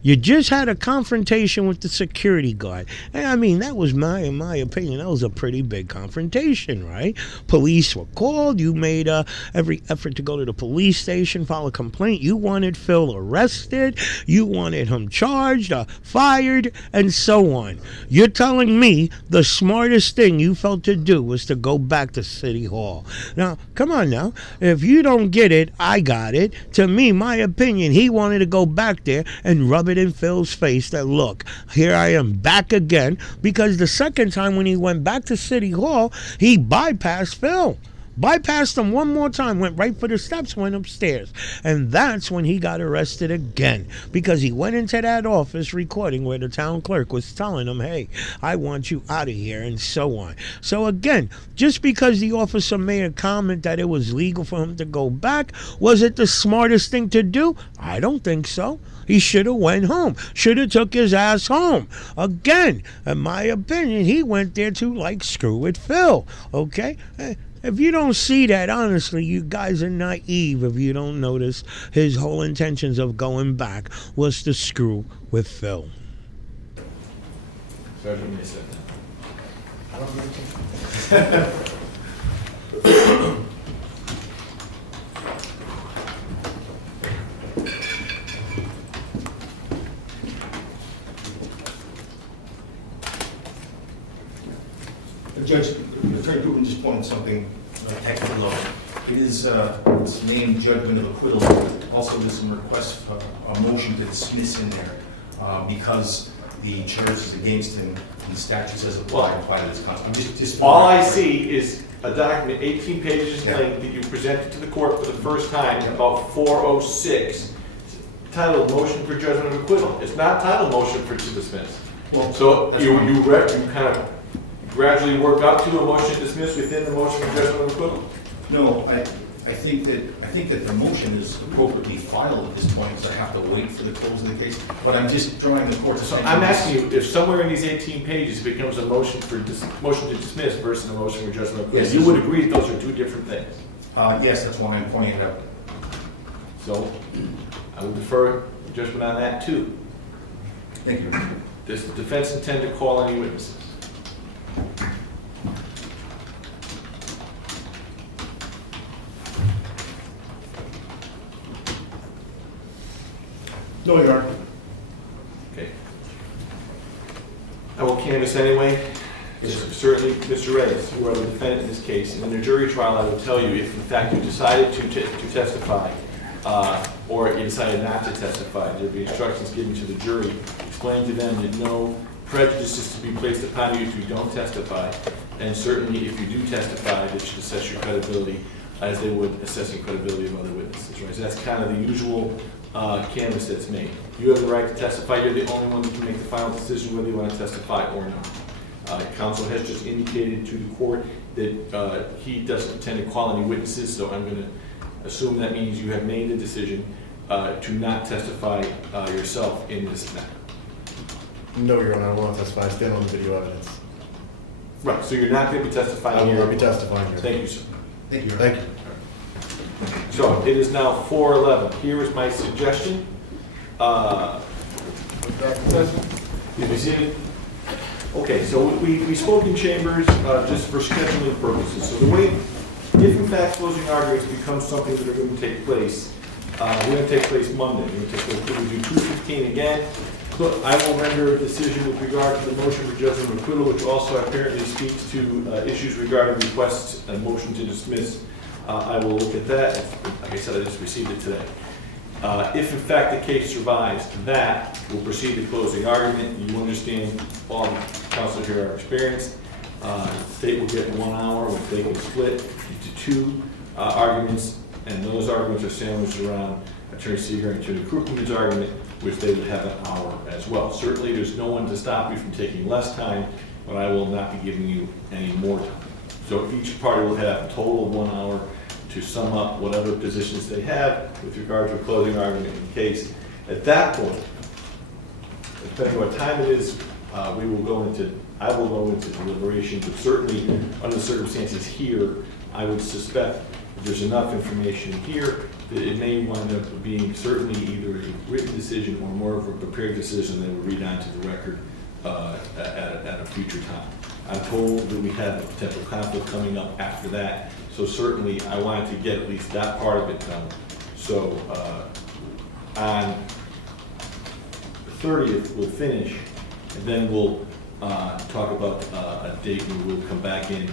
You just had a confrontation with the security guard. And I mean, that was in my opinion, that was a pretty big confrontation, right? Police were called. You made every effort to go to the police station, file a complaint. You wanted Phil arrested. You wanted him charged, fired, and so on. You're telling me the smartest thing you felt to do was to go back to City Hall. Now, come on now. If you don't get it, I got it. To me, my opinion, he wanted to go back there and rub it in Phil's face that, look, here I am back again, because the second time when he went back to City Hall, he bypassed Phil. Bypassed him one more time, went right for the steps, went upstairs. And that's when he got arrested again, because he went into that office recording where the town clerk was telling him, hey, I want you out of here, and so on. So again, just because the officer made a comment that it was legal for him to go back, was it the smartest thing to do? I don't think so. He should have went home. Should have took his ass home. Again, in my opinion, he went there to, like, screw with Phil. Okay? If you don't see that, honestly, you guys are naive if you don't notice his whole intentions of going back was to screw with Phil. Sergeant Mason. Judge, Attorney Goodwin just pointed something technical low. It is it's named judgment of acquittal. Also, there's some request for a motion to dismiss in there because the charge is against him and the statute says apply to this concept. All I see is a document 18 pages in length that you presented to the court for the first time, about 406, titled Motion for Judgment of Acquittal. It's not titled Motion for to Dismiss. Well, so you kind of gradually work up to a motion to dismiss within the motion for judgment of acquittal? No, I think that the motion is appropriately filed at this point, because I have to wait for the close of the case. But I'm just drawing the court's attention. I'm asking you, if somewhere in these 18 pages it becomes a motion to dismiss versus a motion for judgment of acquittal, yes, you would agree that those are two different things? Yes, that's why I'm pointing it out. So I would defer judgment on that too. Thank you. Does the defense intend to call any witnesses? No, Your Honor. Okay. I will canvass anyway. Yes, certainly, Mr. Reyes, you are the defendant in this case. And in a jury trial, I will tell you if, in fact, you decided to testify or you decided not to testify, there will be instructions given to the jury explaining to them that no prejudice is to be placed upon you if you don't testify. And certainly, if you do testify, that should assess your credibility as they would assessing credibility of other witnesses, right? So that's kind of the usual canvas that's made. You have the right to testify. You're the only one who can make the final decision whether you want to testify or not. Counsel has just indicated to the court that he doesn't intend to call any witnesses, so I'm going to assume that means you have made the decision to not testify yourself in this matter. No, Your Honor, I won't testify. I stand on the video evidence. Right, so you're not going to be testifying I will here? not be testifying here. Thank you, sir. Thank you. Thank you. So it is now 4:11. Here is my suggestion. Please be seated. Okay, so we spoke in chambers just for scheduling purposes. So the way, if in fact closing arguments become something that are going to take place, we're going to take place Monday. We're going to do 2:15 again. I will render a decision with regard to the motion for judgment of acquittal, which also apparently speaks to issues regarding requests and motion to dismiss. I will look at that. Like I said, I just received it today. If in fact the case survives that, we'll proceed to closing argument. You understand all the counsel here are experienced. The state will get 1 hour, which they can split into 2 arguments, and those arguments are sandwiched around Attorney Seager and Attorney Krupman's argument, which they would have 1 hour as well. Certainly there's no one to stop you from taking less time, but I will not be giving you any more time. So each party will have a total of 1 hour to sum up whatever positions they have with regard to a closing argument in the case. At that point, depending on what time it is, I will go into deliberation, but certainly under the circumstances here, I would suspect that there's enough information here that it may wind up being certainly either a written decision or more of a prepared decision that would read onto the record at a future time. I'm told that we have a potential conflict coming up after that, so certainly I wanted to get at least that part of it done. So on the 30th, we'll finish, and then we'll talk about a date when we'll come back in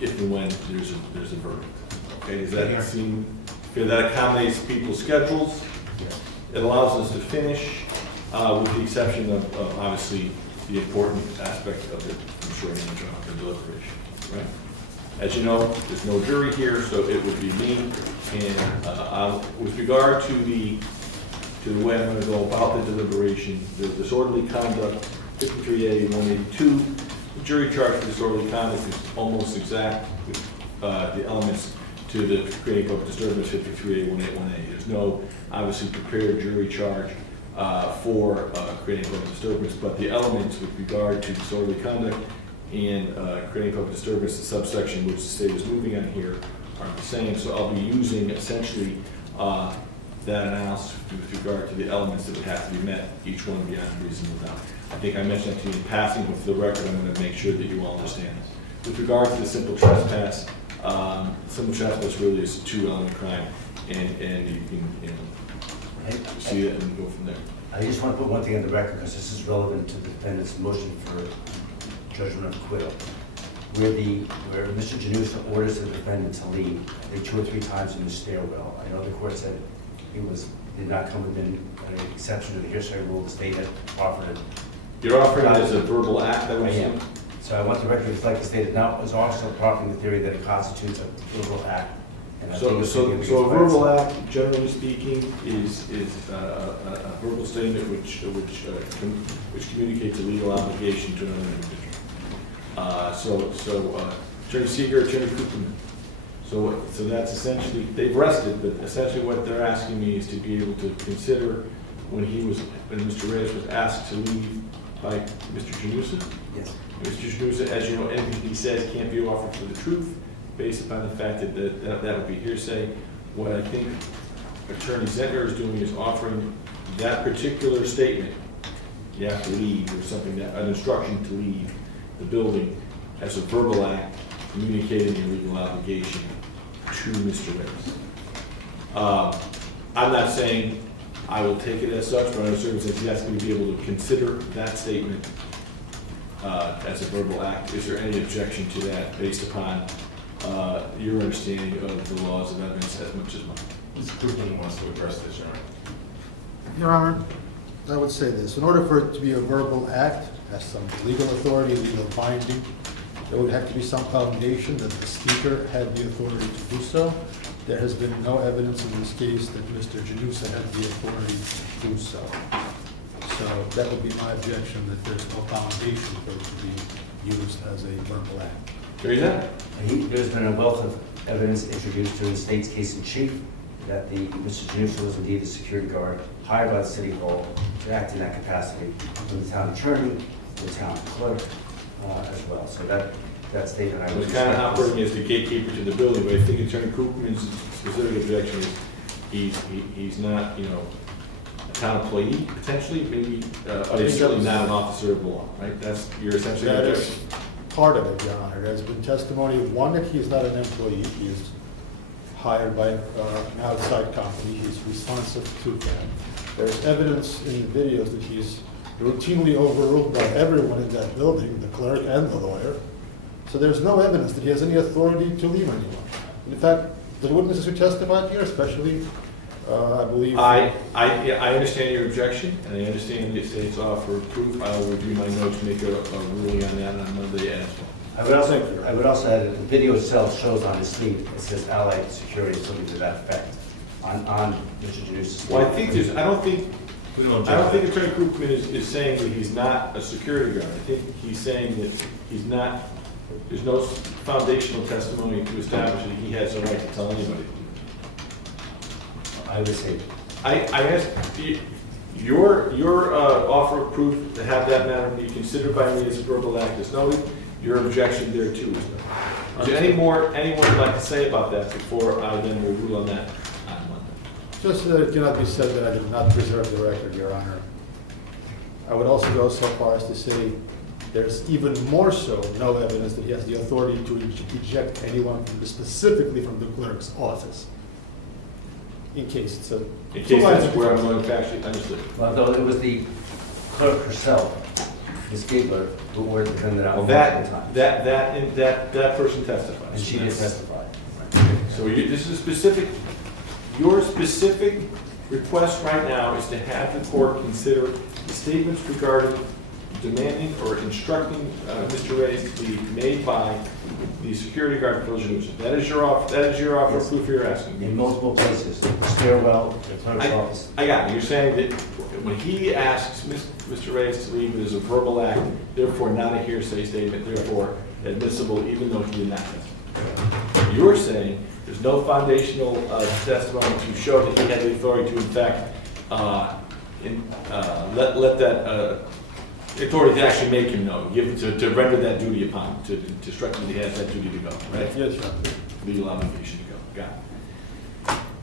if and when there's a verdict. Okay, does that seem fair? That accommodates people's schedules. It allows us to finish with the exception of obviously the important aspect of the shortening of the deliberation, right? As you know, there's no jury here, so it would be me. And with regard to the way I'm going to go about the deliberation, the disorderly conduct, 53A 182, the jury charge for disorderly conduct is almost exact with the elements to the creating public disturbance 53A 181A. There's no obviously prepared jury charge for creating public disturbance, but the elements with regard to disorderly conduct and creating public disturbance, the subsection which the state is moving on here, are the same. So I'll be using essentially that analysis with regard to the elements that would have to be met, each one beyond reasonable doubt. I think I mentioned that to you in passing, but for the record, I'm going to make sure that you all understand this. With regard to the simple trespass, simple trespass really is a 2-element crime, and you can see it and go from there. I just want to put one thing on the record because this is relevant to the defendant's motion for judgment of acquittal. Where Mr. Janusa orders the defendant to leave, I think 2 or 3 times in the stairwell. I know the court said he did not come within an exception to the hearsay rule. The state had offered it. You're offering it as a verbal act, that was it? So I want the record to reflect the state now is also offering the theory that it constitutes a verbal act. So a verbal act, generally speaking, is a verbal statement which communicates a legal obligation to another individual. Attorney Seager, Attorney Krupman. So that's essentially, they've rested, but essentially what they're asking me is to be able to consider when Mr. Reyes was asked to leave by Mr. Janusa. Yes. Mr. Janusa, as you know, anything he says can't be offered for the truth, based upon the fact that would be hearsay. What I think Attorney Zentner is doing is offering that particular statement, you have to leave, or something, an instruction to leave the building as a verbal act, communicating your legal obligation to Mr. Reyes. I'm not saying I will take it as such, but under circumstances, he has to be able to consider that statement as a verbal act. Is there any objection to that based upon your understanding of the laws of evidence as much as mine? Mr. Krupman wants to address this, Your Honor. Your Honor, I would say this. In order for it to be a verbal act, it has some legal authority, legal binding. there would have to be some foundation that the speaker had the authority to do so. There has been no evidence in this case that Mr. Janusa had the authority to do so. So that would be my objection, that there's no foundation for it to be used as a verbal act. There's been a wealth of evidence introduced to the state's case in chief that Mr. Janusa was indeed a security guard hired by the City Hall to act in that capacity, from the town attorney, the town clerk, as well. So that statement I It was was kind of operating as the gatekeeper to the building, but I think Attorney Koopman's specific objection is he's not, a town employee, potentially, maybe, but he's certainly not an officer of the law, right? That's your essentially That objection. is part of it, Your Honor. There's been testimony, one, that he is not an employee. He is hired by an outside company. He's responsive to that. There's evidence in the videos that he's routinely overruled by everyone in that building, the clerk and the lawyer. So there's no evidence that he has any authority to leave anyone. In fact, the witnesses who testified here, especially, I believe... I understand your objection, and I understand the state's offer of proof. I will review my notes, make a ruling on that on Monday as well. I would also add that the video itself shows on his sleeve, it says Allied Security, something to that effect, on Mr. Janusa's. Well, I don't think Attorney Koopman is saying that he's not a security guard. I think he's saying that he's not, there's no foundational testimony to establish that he has a right to tell anybody. I would say. I asked, your offer of proof to have that matter be considered by me as a verbal act is noted. Your objection there too is noted. Is there anyone would like to say about that before I then will rule on that on Monday? Just that it cannot be said that I did not preserve the record, Your Honor. I would also go so far as to say there's even more so no evidence that he has the authority to eject anyone specifically from the clerk's office. In case it's a... In case that's where I'm going to actually understood. Well, though it was the clerk herself, Ms. Gabler, who were defended out Well, multiple times. that person testified. And she did testify. So this is specific, your specific request right now is to have the court consider the statements regarding demanding or instructing Mr. Reyes to be made by the security guard, Phil Janusa. That is your offer of proof you're asking. In multiple places, the stairwell, the clerk's office. I got it. You're saying that when he asks Mr. Reyes to leave, it is a verbal act, therefore not a hearsay statement, therefore admissible even though he did not testify. You're saying there's no foundational testimony to show that he had the authority to in fact let that authority to actually make him know, to render that duty upon him, to instruct him that he has that duty to go, right? Yes, Your Honor. Legal obligation to go. Got it.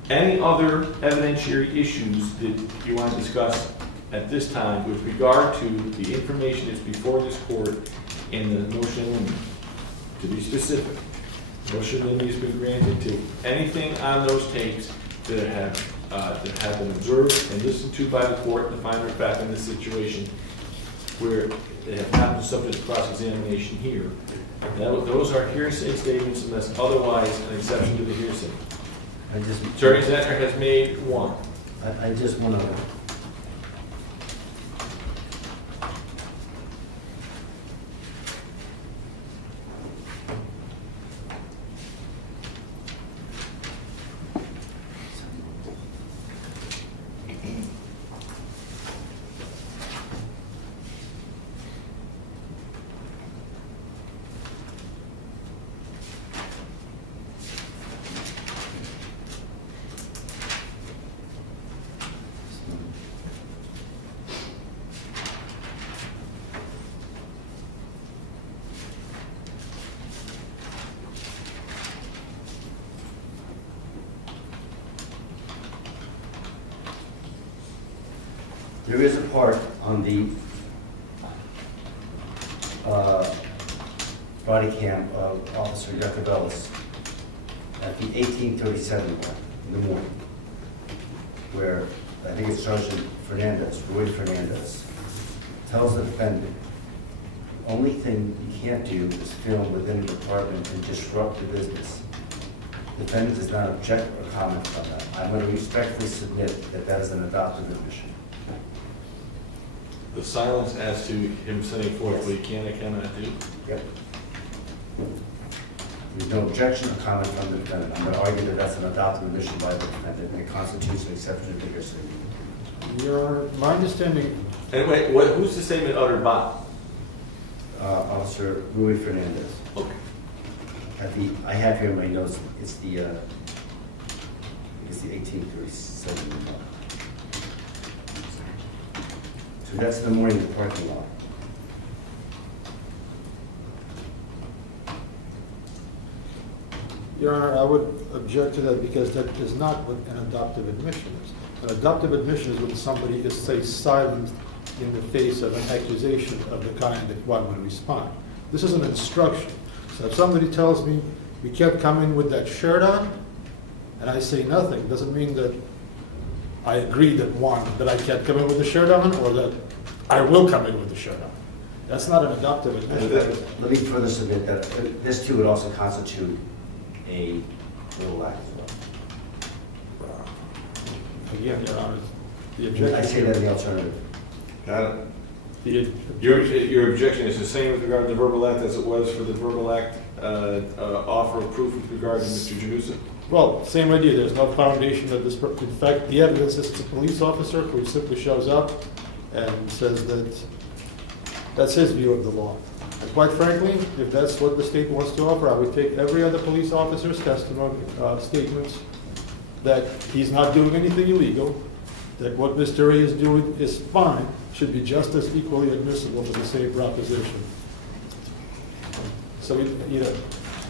Any other evidentiary issues that you want to discuss at this time with regard to the information that's before this court and the motion in limine? To be specific, motion in limine has been granted to anything on those tapes that have been observed and listened to by the court and the finder of fact in this situation where they have not been subject to cross-examination here. Those are hearsay statements unless otherwise an exception to the hearsay. Attorney Zentner has made one. I just want to... There is a part on the body cam of Officer Jacobellis at the 1837 mark in the morning, where I think it's Sergeant Fernandez, Roy Fernandez, tells the defendant, the only thing you can't do is film within the department and disrupt the business. The defendant does not object or comment on that. I'm going to respectfully submit that that is an adopted admission. The silence as to him setting forth what he can and cannot do. Yep. There's no objection or comment from the defendant. I'm going to argue that that's an adopted admission by the defendant, and it constitutes an exception to vigorous statement. Your Honor, my understanding, And wait, who's the statement uttered by? Officer Rui Fernandez. Okay. I have here in my notes, it's the 1837 memo. So that's in the morning in the parking lot. Your Honor, I would object to that because that is not what an adoptive admission is. An adoptive admission is when somebody is, say, silent in the face of an accusation of the kind that one would respond. This is an instruction. So if somebody tells me, you can't come in with that shirt on, and I say nothing, doesn't mean that I agree that I can't come in with the shirt on, or that I will come in with the shirt on. That's not an adoptive admission. Let me further submit that this too would also constitute a little act as well. Again, Your Honor, the objection. I say that in the alternative. Got it. Your objection is the same with regard to the verbal act as it was for the verbal act offer of proof with regard to Mr. Janusa? Well, same idea. There's no foundation that this, in fact, the evidence is it's a police officer who simply shows up and says that that's his view of the law. And quite frankly, if that's what the state wants to offer, I would take every other police officer's testimony, statements that he's not doing anything illegal, that what Mr. Reyes is doing is fine, should be just as equally admissible for the same proposition. So,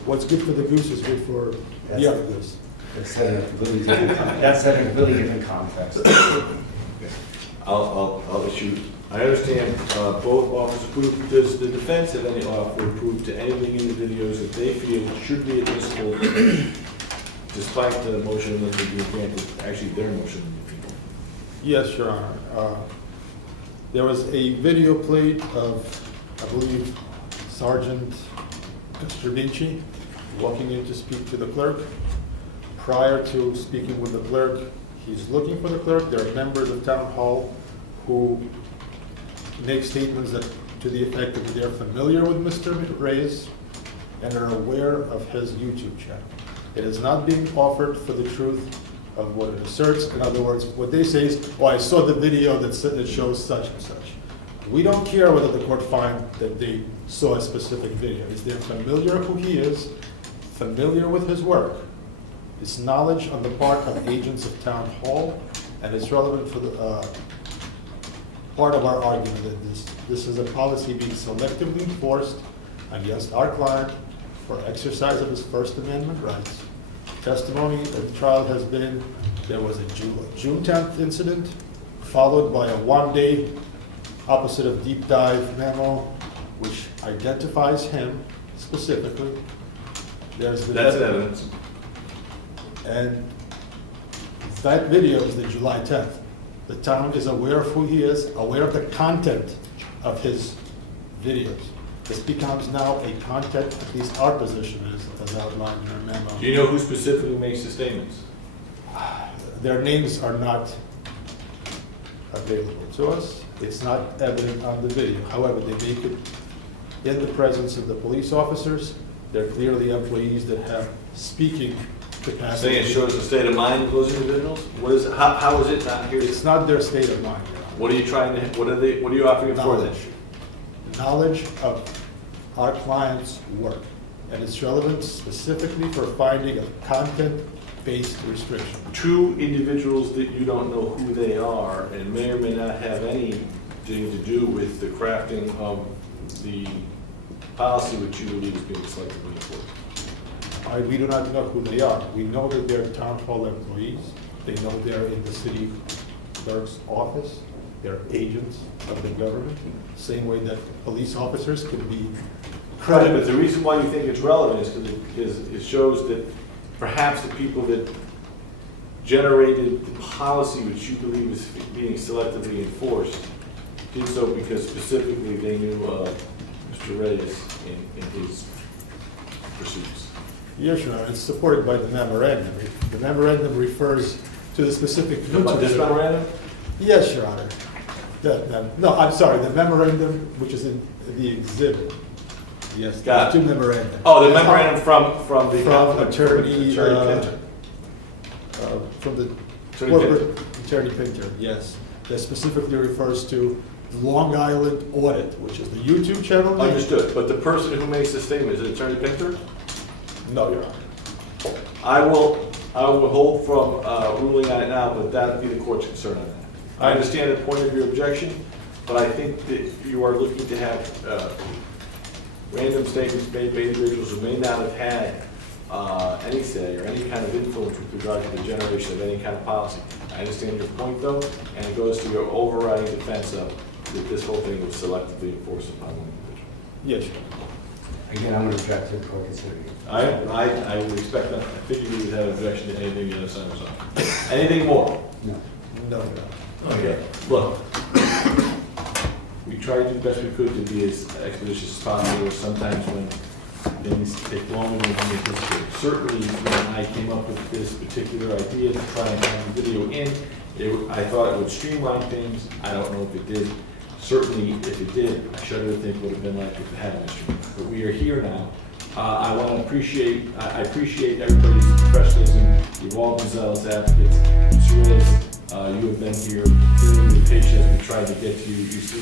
what's good for the goose is good for the other goose. That's set in a completely different context. I'll issue. I understand both offers of proof. Does the defense have any offer of proof to anything in the videos that they feel should be admissible, despite the motion that being granted? Actually, their motion. Yes, Your Honor. There was a video played of, I believe, Sergeant Stravici walking in to speak to the clerk. Prior to speaking with the clerk, he's looking for the clerk. There are members of town hall who make statements that, to the effect that they're familiar with Mr. Reyes and are aware of his YouTube channel. It is not being offered for the truth of what it asserts. In other words, what they say is, oh, I saw the video that shows such and such. We don't care whether the court finds that they saw a specific video. Is they're familiar who he is, familiar with his work. It's knowledge on the part of agents of town hall, and it's relevant for the part of our argument that this is a policy being selectively enforced against our client for exercise of his First Amendment rights. Testimony at the trial has been there was a June 10th incident, followed by a one-day opposite of deep dive memo, which identifies him specifically. That's evidence. And that video is the July 10th. The town is aware of who he is, aware of the content of his videos. This becomes now a content, at least our position is, as outlined in our memo. Do you know who specifically makes the statements? Their names are not available to us. It's not evident on the video. However, they make it in the presence of the police officers. They're clearly employees that have speaking capacity. Saying it shows the state of mind of those individuals? How is it not here? It's not their state of mind. What are you trying to, what are you offering for them? Knowledge of our client's work. And it's relevant specifically for finding a content-based restriction. Two individuals that you don't know who they are and may or may not have anything to do with the crafting of the policy which you believe is being selectively enforced. We do not know who they are. We know that they're town hall employees. They know they're in the city clerk's office. They're agents of the government. Same way that police officers can be credited. But the reason why you think it's relevant is because it shows that perhaps the people that generated the policy which you believe is being selectively enforced did so because specifically they knew Mr. Reyes in his pursuits. Yes, Your Honor. It's supported by the memorandum. The memorandum refers to the specific. About this memorandum? Yes, Your Honor. No, I'm sorry. The memorandum, which is in the exhibit, Yes, Got two it. memoranda. Oh, the memorandum from the From attorney, Pinter. from the Attorney corporate attorney Pinter, yes. That specifically refers to the Long Island audit, which is the YouTube channel name. Understood, but the person who makes the statement, is it Attorney Pinter? No, Your Honor. I will hold from ruling on it now, but that would be the court's concern on that. I understand the point of your objection, but I think that you are looking to have random statements made by individuals who may not have had any say or any kind of influence with regard to the generation of any kind of policy. I understand your point though, and it goes to your overriding defense of that this whole thing was selectively enforced upon one individual. Yes, Your Honor. Again, I'm going to object to the court considering it. I would expect that. I figured you would have an objection to anything the other side was on. Anything more? No. No, Your Honor. Okay, look, we tried to do the best we could to be as expeditious as possible. Sometimes when things take longer than we anticipated. Certainly, when I came up with this particular idea to try and have the video in, I thought it would streamline things. I don't know if it did. Certainly, if it did, I shudder to think what it would have been like if it hadn't been streamlined. But we are here now. I want to appreciate everybody's professionalism. You've all been zealous advocates. Mr. Reyes, you have been here, clearly with patience. We tried to get to you. You see it.